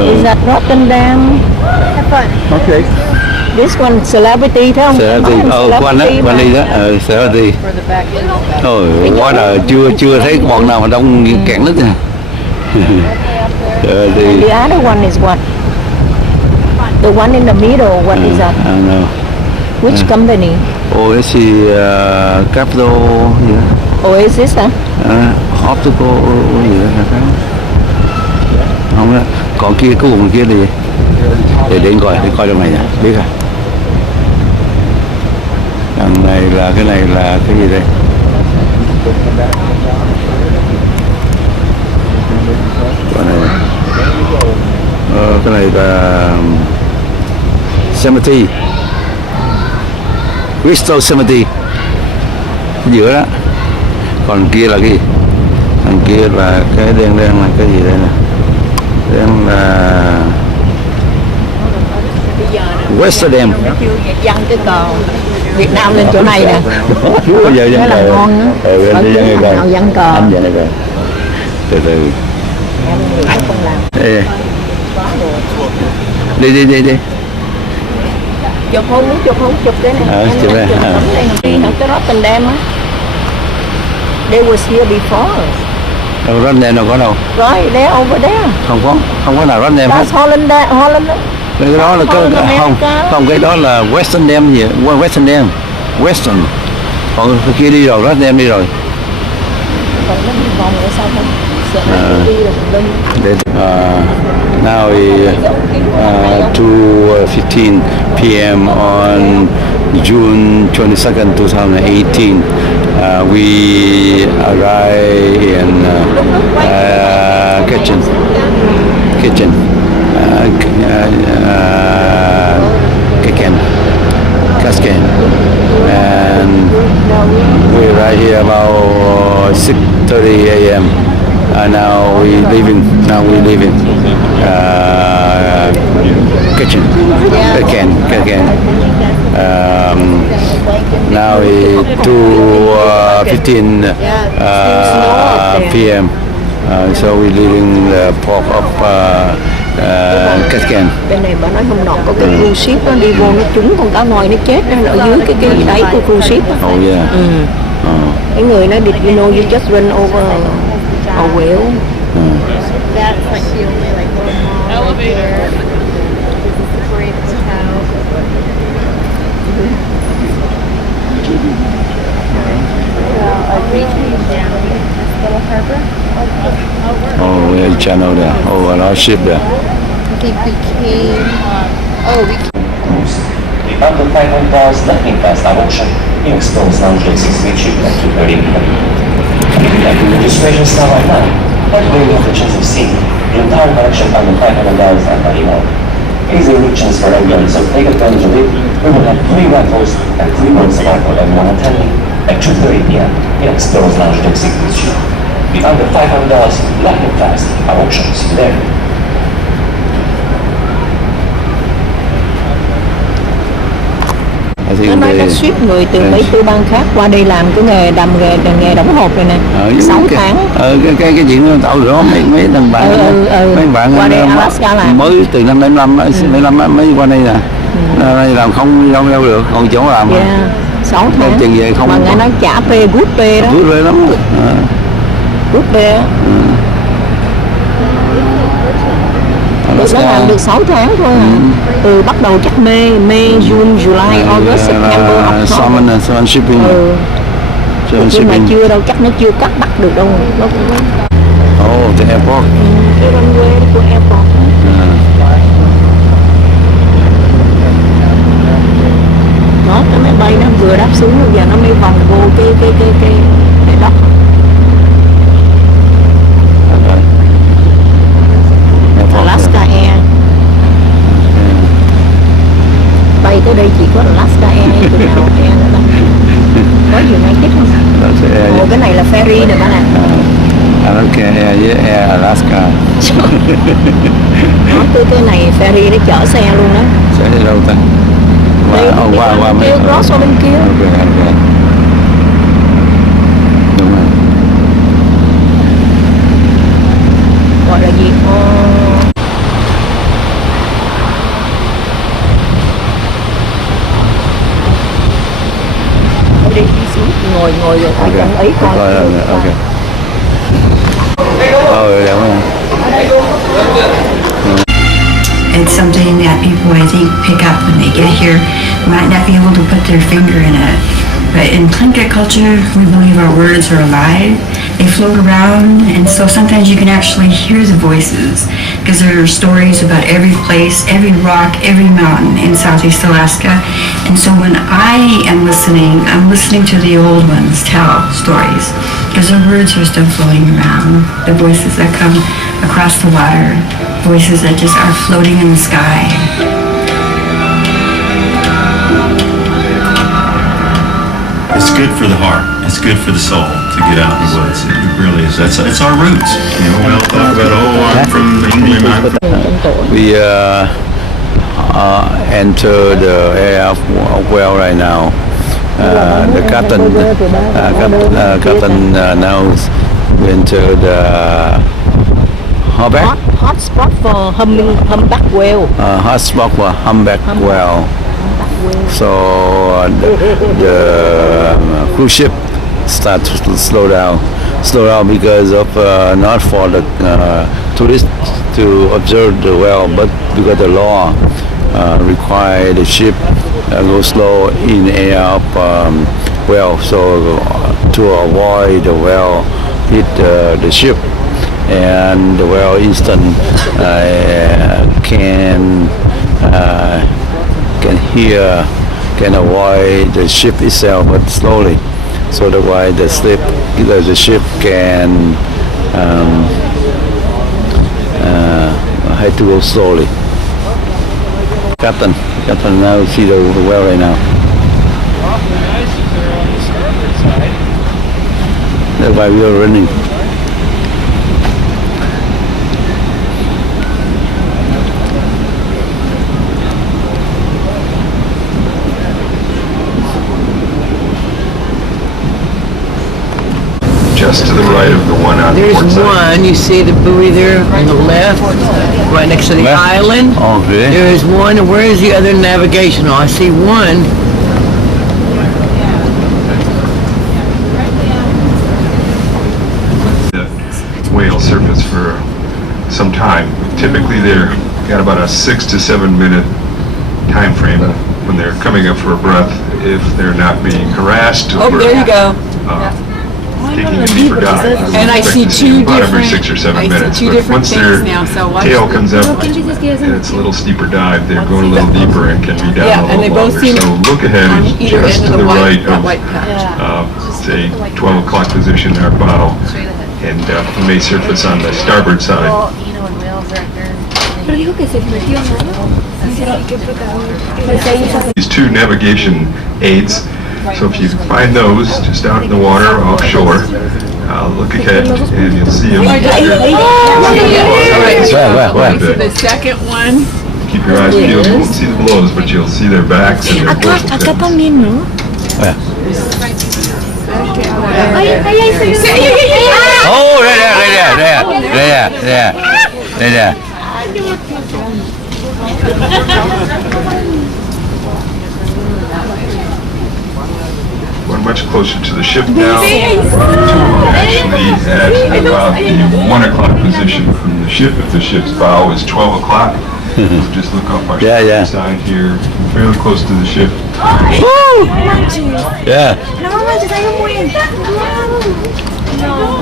Is that Rotterdam? Okay. This one celebrity thấy không? Celebrity. Quan đi đó. Celebrity. Quá đời chưa thấy bọn nào mà đông cạn lít nè. And the other one is what? The one in the middle, what is that? I don't know. Which company? Oasis Capital gì đó. Oasis hả? Optical gì đó. Không đó. Còn kia cái vùng kia đi. Để đến coi trong này nè, biết à. Đằng này là cái gì đây? Cái này là Cemetery, Crystal Cemetery giữa đó. Còn kia là cái gì? Đằng kia là cái đen là cái gì đây nè? Đen là Westerdam. Dăng cái cờ Việt Nam lên chỗ này nè. Bây giờ dăng cờ. Ngon á. Nào dăng cờ. Anh dăng cờ. Từ từ. Anh không làm. Đi. Chụp không, muốn chụp không? Chụp cái này. Chụp đây. Đi học cái Rotterdam á. They was here before. Đâu Rotterdam đâu có đâu. Right, there over there. Không có nào Rotterdam hết. That's Holland đó. Cái đó là không cái đó là Western gì? Western. Còn cái kia đi rồi, Rotterdam đi rồi. Còn nó đi vòng ở sau không? Now is 2:15 p.m. on June 22nd, 2018. We arrive in kitchen. Cascan, and we're right here about 6:30 a.m. Now we're leaving. Kitchen. Now it's 2:15 p.m. So we're leaving the port of Cascan. Bên này bà nói hôm nọ có cái cruise ship nó đi vô nó trúng con cá voi nó chết nó ở dưới cái đáy của cruise ship đó. Oh yeah. Cái người nói did you know you just run over a whale? That's like the only like little mall elevator. This is the great hotel. Little harbor. Oh, we have a channel there. Oh, and our ship there. I think we came. The under $500 lightning fast auction in Exposed Lounge Exits reaching at 2:30 p.m. If you'd like to registration start right now, and we will have the chance of seeing the entire collection under $500 and by email. Easy reach-ins for everyone, so take advantage of it. We will have 3 raffles and 3 months of alcohol everyone attending at 2:30 p.m. in Exposed Lounge Exits. The under $500 lightning fast auction. See you there. Nó nói nó ship người từ mấy tư bang khác qua đây làm cái nghề nghề đóng hộp này nè. 6 tháng. Cái chuyện nó tạo lửa mấy thằng bạn mấy bạn qua đây Alaska làm. Mới từ năm 75 mới qua đây nè. Đây làm không đâu được, còn chỗ làm. 6 tháng. Chừng về không. Mà nghe nói trả pay good pay đó. Good pay lắm. Good pay. Nó làm được 6 tháng thôi à. Từ bắt đầu chắc May, June, July, August, September, October. Summer shipping. Nhưng mà chưa đâu, chắc nó chưa cắt bắt được đâu. Nó oh, the airport. Cái runway của airport. cái máy bay nó vừa đáp xuống rồi giờ nó mới vòng vô cái đất. Alaska Air. Bay tới đây chỉ có Alaska Air, từ nào Air nữa đâu. Có United không? Ồ, cái này là ferry nè bạn ạ. Alaska Air với Air Alaska. Cái này ferry để chở xe luôn đó. Sẽ đi đâu ta? Qua bên kia, cross qua bên kia. Ok. Đúng rồi. Gọi là gì? Đi xuống ngồi rồi phải cần ý coi. Ok. Đúng rồi. It's something that people, I think, pick up when they get here. Might not be able to put their finger in it. But in Tlingit culture, we believe our words are alive. They float around, and so sometimes you can actually hear the voices because there are stories about every place, every rock, every mountain in Southeast Alaska. And so when I am listening, I'm listening to the old ones tell stories because their words are still floating around. The voices that come across the water, voices that just are floating in the sky. It's good for the heart. It's good for the soul to get out in the woods. It really is. It's our roots. You know, we all talk about, I'm from England. We enter the area of well right now. The captain now we enter the Humpback. Hot spot for humpback whale. Hot spot for humpback whale. So the cruise ship start to slow down because of not for the tourists to observe the whale, but because the law require the ship go slow in the area of whale. So to avoid the whale hit the ship, and the whale instant can avoid the ship itself, but slowly. So that's why the ship can have to go slowly. Captain now see the whale right now. That's why we are running. Just to the right of the one on There's port side. one, you see the buoy there on the left, right next to the island. Okay. There is one, and where is the other navigational? I see one. The whale surface for some time. Typically they're got about a 6 to 7 minute time frame when they're coming up for a breath if they're not being harassed. Oh, there you go. Taking a deeper dive. And I see two about every different, 6 or 7 minutes. two But different once their things now, so watch. tail comes up and it's a little steeper dive, they're going a little deeper and can be down Yeah, a and they little both longer. seem So look ahead on is either just end to of the the right that of, white patch. say, 12 o'clock position in our bow, and we may surface on the starboard side. These two navigation aids, so if you find those just out in the water offshore, look ahead and you'll see them. Where? The second one. Keep your eyes peeled, you won't see the blows, but you'll see their backs and their dorsal fins. Oh, there. We're much closer to the ship now, actually at about the 1 o'clock position from the ship. If the ship's bow is 12 o'clock, we'll just look up our side here, fairly close to the ship. Yeah.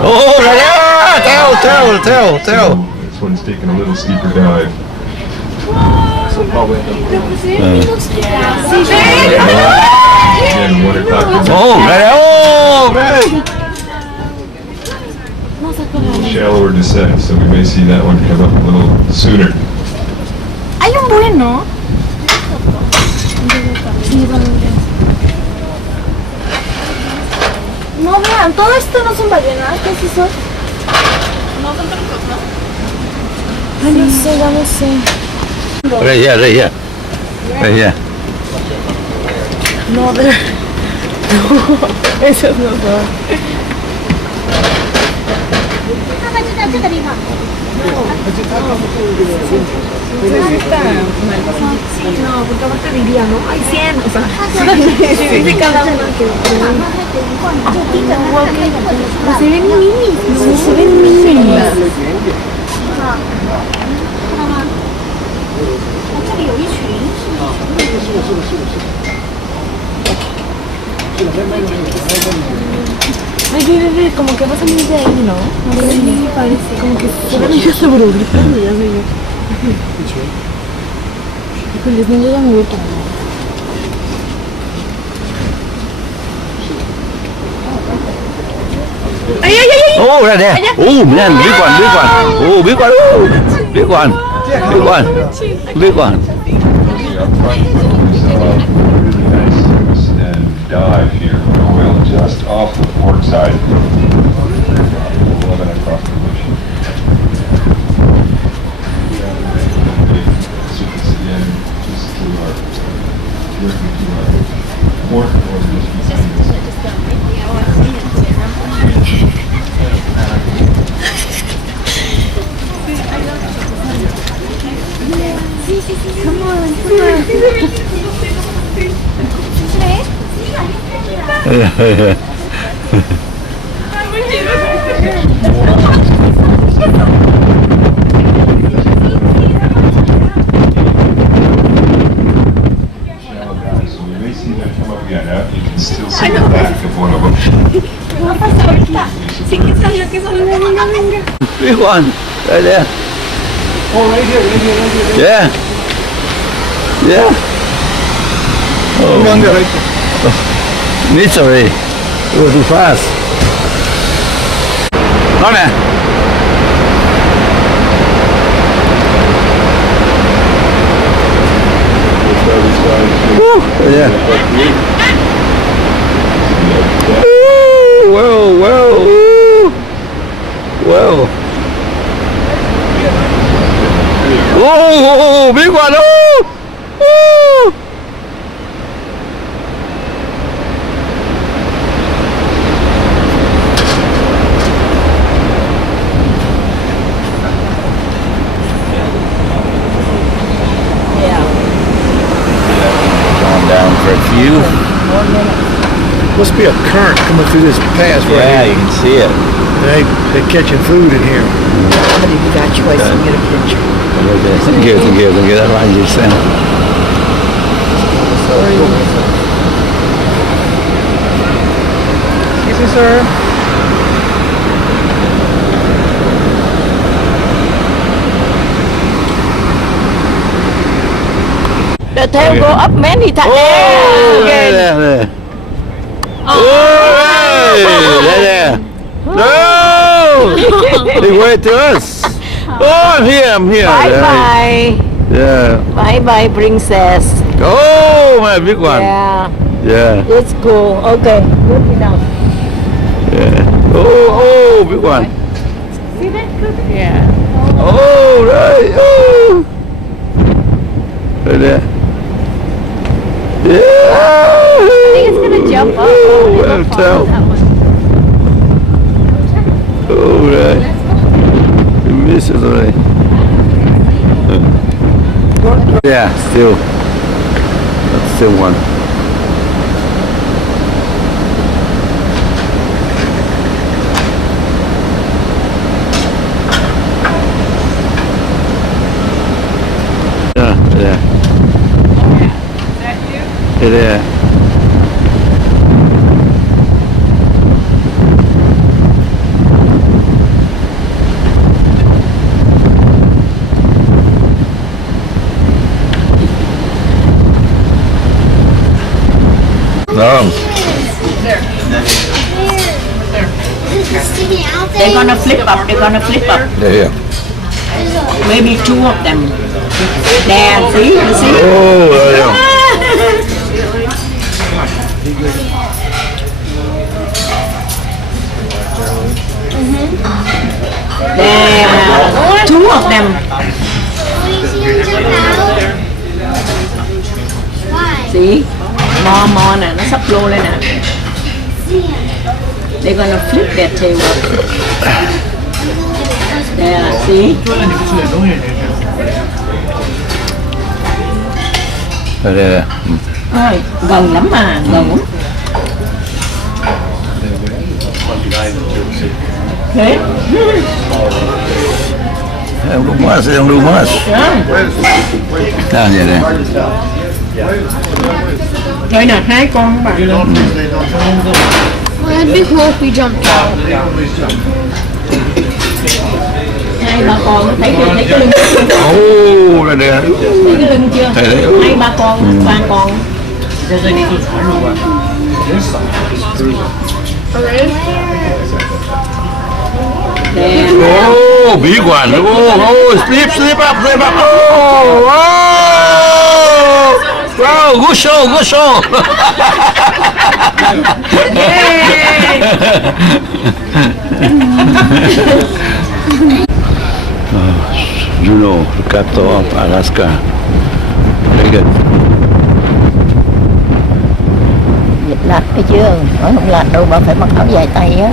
Oh, tell. This one's taking a little steeper dive. Again, 1 o'clock position. Oh, right. Oh, right. Shallower descent, so we may see that one come up a little sooner. Hay un bueno. No, vean, todo esto no son ballenas, ¿qué es eso? No son troncos, ¿no? Ay, no sé, ya no sé. Right here, right here. Right here. No, no, esos no son. No, porque aparte diría, ¿no? Hay 100, o sea, dice cada uno que se ven minis, se ven minis. Ay, ve, como que va a salir de ahí, ¿no? Sí, parece. Como que se ven ellos sobregritando, ya sé yo. Híjole, no, yo ya me voy todo. Ay, ay, ay! Oh, right there. Oh, man, big one, big one. Oh, big one. Oh, big one. Big one. Big one. Dive here, well, just off the port side. 11 across the ocean. Surface again, just to our, directly to our port, or just behind us. Come on, You can still see the back of one of them. Big one. Right there. Oh, right here, right here, right here. Yeah. Yeah. Oh, right here. Literally. It was too fast. Come here. Woo. Yeah. Woo. Whoa, whoa. Whoa. Oh, big one. Oh. Oh. Down for a few. Must be a current coming through this pass right Yeah, here. you can see it. They're catching food in here. Somebody who got choice and get a picture. Thank you. That line just sound. Excuse me, sir. The tail go up many times. Oh, Again. there. Oh, there. No! They wait to us. Oh, I'm here. Bye. Yeah. Bye, princess. Oh, my big one. Yeah. Yeah. It's cool. Okay, good enough. Yeah. Oh, big one. See that? Yeah. Oh, right. Oh. Right there. Yeah. I think it's gonna jump up. Oh, well, tell. Oh, right. You missed it already. Yeah, still. That's still one. Yeah. Yeah. Oh. They're gonna flip up. They're gonna flip up. There. Maybe two of them. There, see? You see? Oh, yeah. There, two of them. See? More nè, nó sắp vô lên nè. They're gonna flip their tail up. There, see? There. Rồi, gần lắm mà, gần lắm. Okay. Em đúng quá, em đúng quá. Vậy đây. Đây nè, hai con bạn. Well, it'd be cool if we jumped out. Hai ba con, thấy cái lưng chưa? Oh, đây đây. Thấy cái lưng chưa? Hai ba con, ba con. Oh, big one. Oh, slip up. Oh, wow, good show. Juno, the capital of Alaska. Very good. Dịch lạnh thấy chưa? Nói không lạnh đâu mà phải mặc áo dài tay á.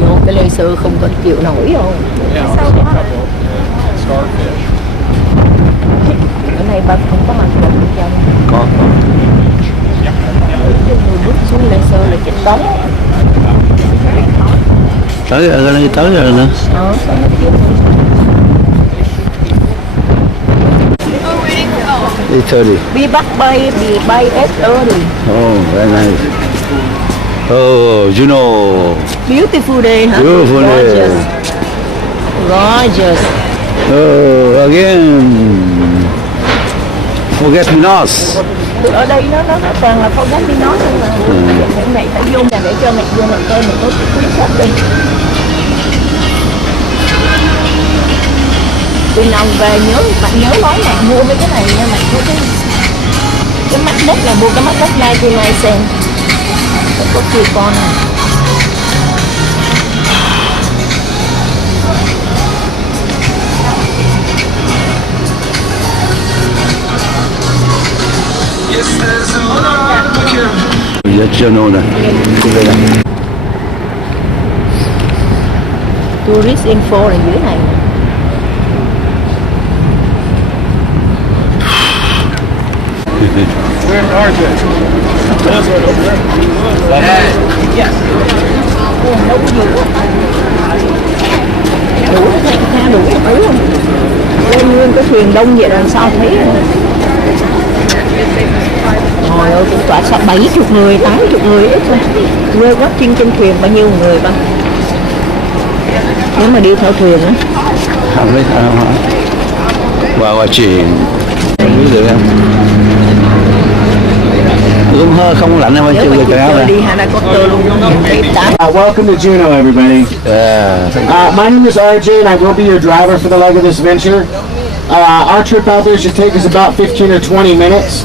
Vô cái laser không có chịu nổi đâu. Bữa nay ba không có mặc đồ bên trong. Có. Bước xuống laser là chỉnh đóng. Tới rồi nữa. 8:30. Be back by 8:30. Oh, very nice. Oh, Juno. Beautiful day, huh? Beautiful day. Gorgeous. Oh, again. Forget me not. Ở đây nó toàn là forget me not thôi mà. Mẹ phải vô nhà để cho mẹ vô mẹ coi mình có cái cuốn sách đi. Từ nào về bạn nhớ nói mẹ mua mấy cái này nha, mẹ mua cái mắt đất là mua cái mắt đất lai trên mai sen. Có chìa con này. Giờ chưa nô nè. Tourist info là dưới này. Where are they? Those are over there. Yes. Đâu có đủ. Đủ thay đủ thứ không? Nguyên cái thuyền đông vậy làm sao thấy? Trời ơi, cũng tỏa sao 70 người, 80 người ít thôi. Quê quá trên thuyền bao nhiêu người ba? Nếu mà đi theo thuyền á. Không biết sao hả? Qua chuyện không biết được em. Cũng hơi không lạnh em ơi, chưa được áo này. Welcome to Juneau, everybody. My name is RJ, and I will be your driver for the leg of this venture. Our trip out there should take us about 15 or 20 minutes.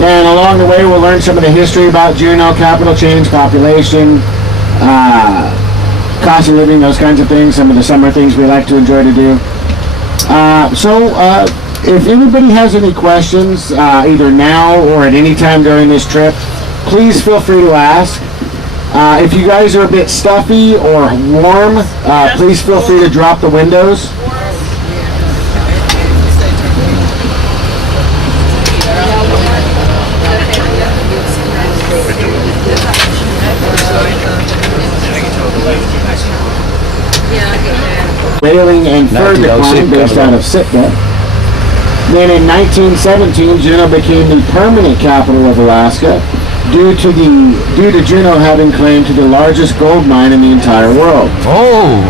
And along the way, we'll learn some of the history about Juneau, capital change, population, cost of living, those kinds of things, some of the summer things we like to enjoy to do. If anybody has any questions, either now or at any time during this trip, please feel free to ask. If you guys are a bit stuffy or warm, please feel free to drop the windows. Whaling and fur decline based out of Sitka. Then in 1917, Juneau became the permanent capital of Alaska due to Juneau having claim to the largest gold mine in the entire world. Oh!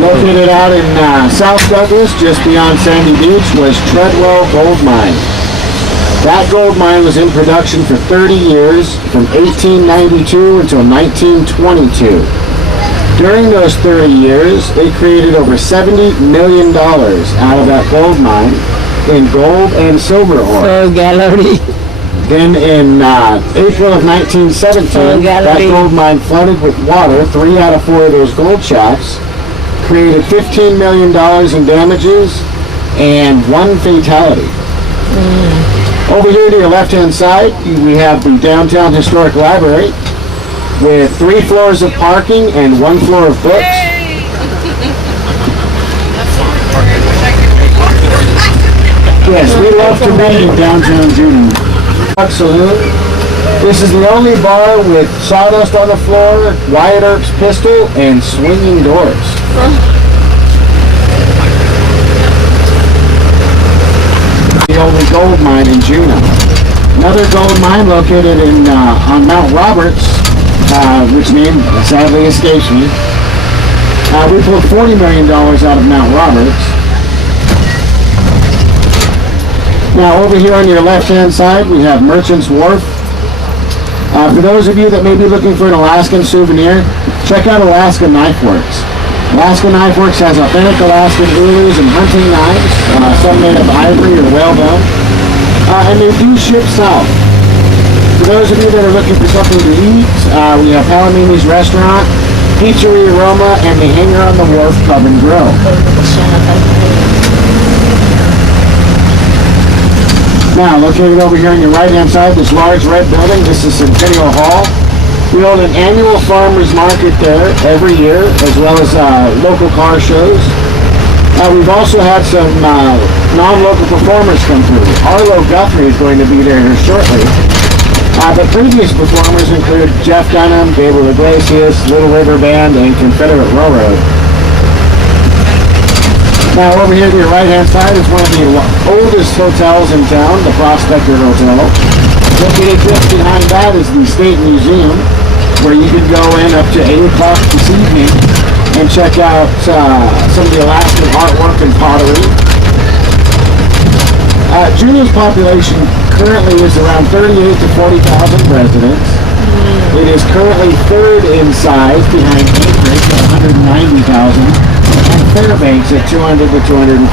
Located out in South Douglas, just beyond Sandy Beach, was Treadwell Gold Mine. That gold mine was in production for 30 years, from 1892 until 1922. During those 30 years, they created over $70 million out of that gold mine in gold and silver ore. Then in April of 1917, that gold mine flooded with water. 3 out of 4 of those gold shafts created $15 million in damages and 1 fatality. Over here to your left-hand side, we have the Downtown Historic Library with 3 floors of parking and 1 floor of books. Yes, we love to meet in downtown Juneau. Saloon. This is the only bar with sawdust on the floor, Wyatt Earp's pistol, and swinging doors. The only gold mine in Juneau. Another gold mine located in on Mount Roberts, which name sadly escapes me. We pulled $40 million out of Mount Roberts. Now over here on your left-hand side, we have Merchant's Wharf. For those of you that may be looking for an Alaskan souvenir, check out Alaska Knife Works. Alaska Knife Works has authentic Alaskan ulu's and hunting knives, some made of ivory or whalebone, and they do ship south. For those of you that are looking for something to eat, we have Palomini's Restaurant, Pizzeria Roma, and the Hangar on the Wharf Pub and Grill. Now, located over here on your right-hand side, this large red building, this is Centennial Hall. We hold an annual farmers market there every year, as well as local car shows. We've also had some non-local performers come through. Arlo Guthrie is going to be there here shortly. But previous performers include Jeff Dunham, Gabriel Iglesias, Little River Band, and Confederate Railroad. Now over here to your right-hand side is one of the oldest hotels in town, the Prospector Hotel. Located just behind that is the State Museum, where you can go in up to 8 o'clock this evening and check out some of the Alaskan artwork and pottery. Juneau's population currently is around 38 to 40,000 residents. It is currently 3rd in size behind Anchorage at 190,000. and Fairbanks at 200 to 250,000.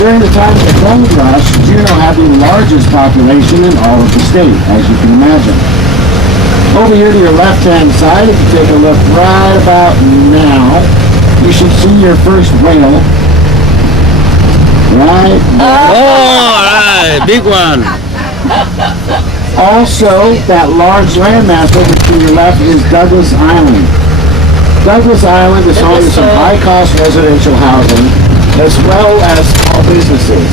During the time of the gold rush, Juneau had the largest population in all of the state, as you can imagine. Over here to your left-hand side, if you take a look right about now, you should see your first whale. Right there. Oh, right, big one. Also, that large landmass over to your left is Douglas Island. Douglas Island is home to some high-cost residential housing, as well as small businesses,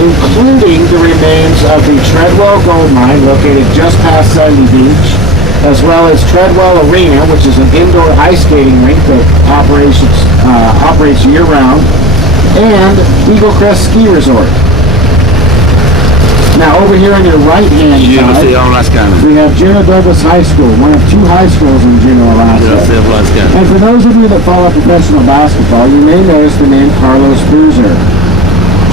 including the remains of the Treadwell Gold Mine located just past Sandy Beach, as well as Treadwell Arena, which is an indoor ice skating rink that operates year-round, and Eagle Crest Ski Resort. Now, over here on your right-hand side, we have Juneau Douglas High School, one of 2 high schools in Juneau, Alaska. And for those of you that follow professional basketball, you may notice the name Carlos Boozer.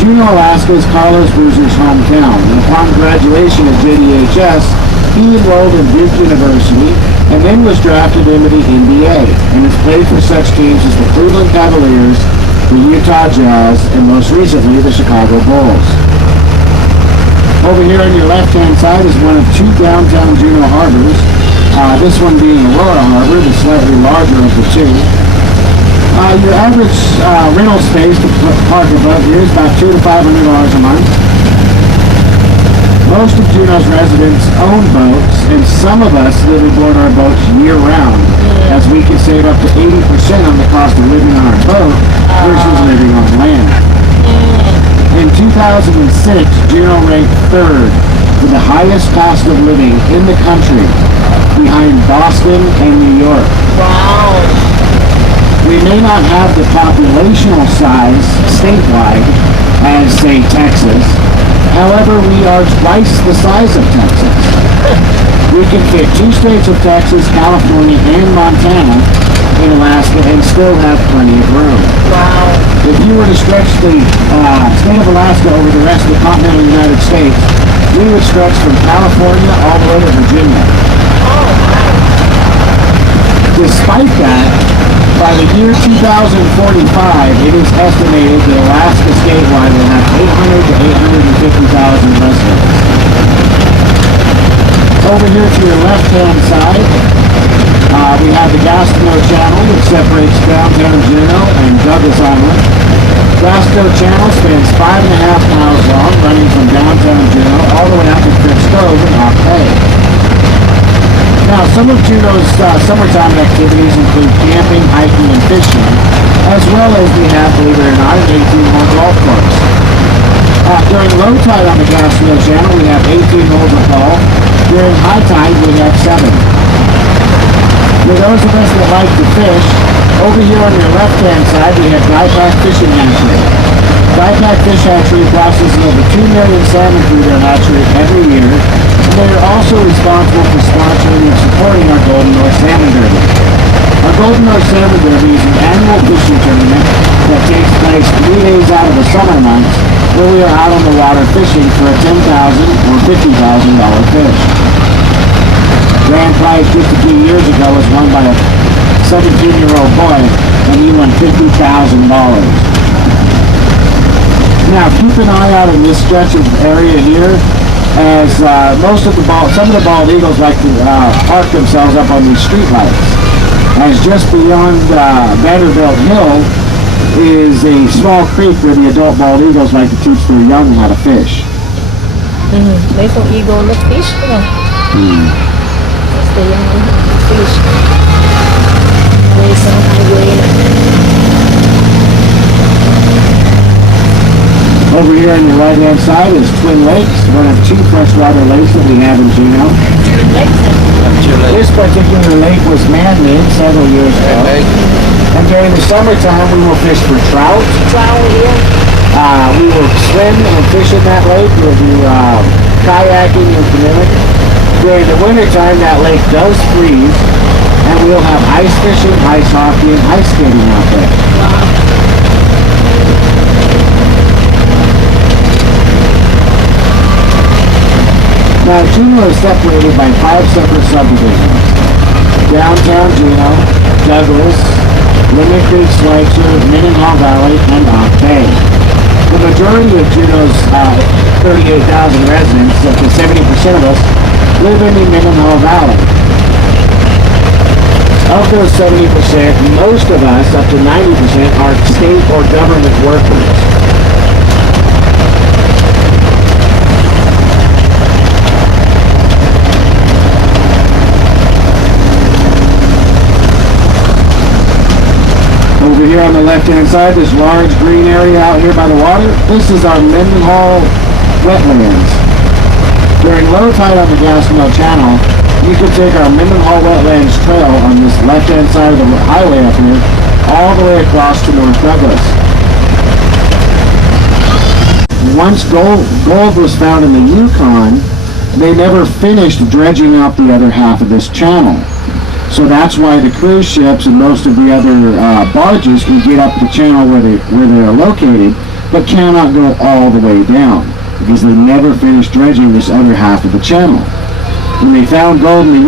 Juneau, Alaska is Carlos Boozer's hometown, and upon graduation at JDHS, he enrolled in Duke University and then was drafted into the NBA and has played for such teams as the Cleveland Cavaliers, the Utah Jazz, and most recently the Chicago Bulls. Over here on your left-hand side is one of 2 downtown Juneau harbors, this one being Aurora Harbor, the slightly larger of the 2. Your average rental space to park above here is about $200 to $500 a month. Most of Juneau's residents own boats, and some of us live aboard our boats year-round, as we can save up to 80% on the cost of living on our boat versus living on land. In 2006, Juneau ranked 3rd with the highest cost of living in the country, behind Boston and New York. Wow! We may not have the populational size statewide as, say, Texas. However, we are twice the size of Texas. We can fit 2 states of Texas, California, and Montana in Alaska and still have plenty of room. Wow! If you were to stretch the state of Alaska over the rest of the continental United States, we would stretch from California all the way to Virginia. Despite that, by the year 2045, it is estimated that Alaska statewide will have 800 to 850,000 residents. Over here to your left-hand side, we have the Gastineau Channel, which separates downtown Juneau and Douglas Island. Gastineau Channel spans 5.5 miles long, running from downtown Juneau all the way out to Cripps Cove and Octay. Now, some of Juneau's summertime activities include camping, hiking, and fishing, as well as we have, believe it or not, an 18-hole golf course. During low tide on the Gastineau Channel, we have 18 holes of golf. During high tide, we have 7. For those of us that like to fish, over here on your left-hand side, we have Dieback Fishing Hatchery. Dieback Fish Hatchery processes over 2 million salmon through their hatchery every year, and they are also responsible for sponsoring and supporting our Golden North Salmon Derby. Our Golden North Salmon Derby is an annual fishing tournament that takes place 3 days out of the summer months, where we are out on the water fishing for a $10,000 or $50,000 fish. Grand prize just a few years ago was won by a 17-year-old boy, and he won $50,000. Now keep an eye out in this stretch of area here, as some of the bald eagles like to park themselves up on these street lights. As just beyond Vanderbilt Hill is a small creek where the adult bald eagles like to teach their young how to fish. Mấy con eagle nó fish đúng không? The young fish. There's some highway. Over here on your right-hand side is Twin Lakes, one of 2 freshwater lakes that we have in Juneau. This particular lake was man-made several years ago. And during the summertime, we will fish for trout. We will swim and fish in that lake. We'll do kayaking and canoeing. During the wintertime, that lake does freeze, and we'll have ice fishing, ice hockey, and ice skating out there. Now, Juneau is separated by 5 separate subdivisions. Downtown Juneau, Douglas, Lemon Creek, Schweitzer, Mendenhall Valley, and Octay. The majority of Juneau's 38,000 residents, up to 70% of us, live in the Mendenhall Valley. Of those 70%, most of us, up to 90%, are state or government workers. Over here on the left-hand side, this large green area out here by the water, this is our Mendenhall wetlands. During low tide on the Gastineau Channel, you can take our Mendenhall Wetlands Trail on this left-hand side of the highway up here, all the way across to North Douglas. Once gold was found in the Yukon, they never finished dredging out the other half of this channel. So that's why the cruise ships and most of the other barges can get up the channel where they are located, but cannot go all the way down, because they never finished dredging this other half of the channel. When they found gold in the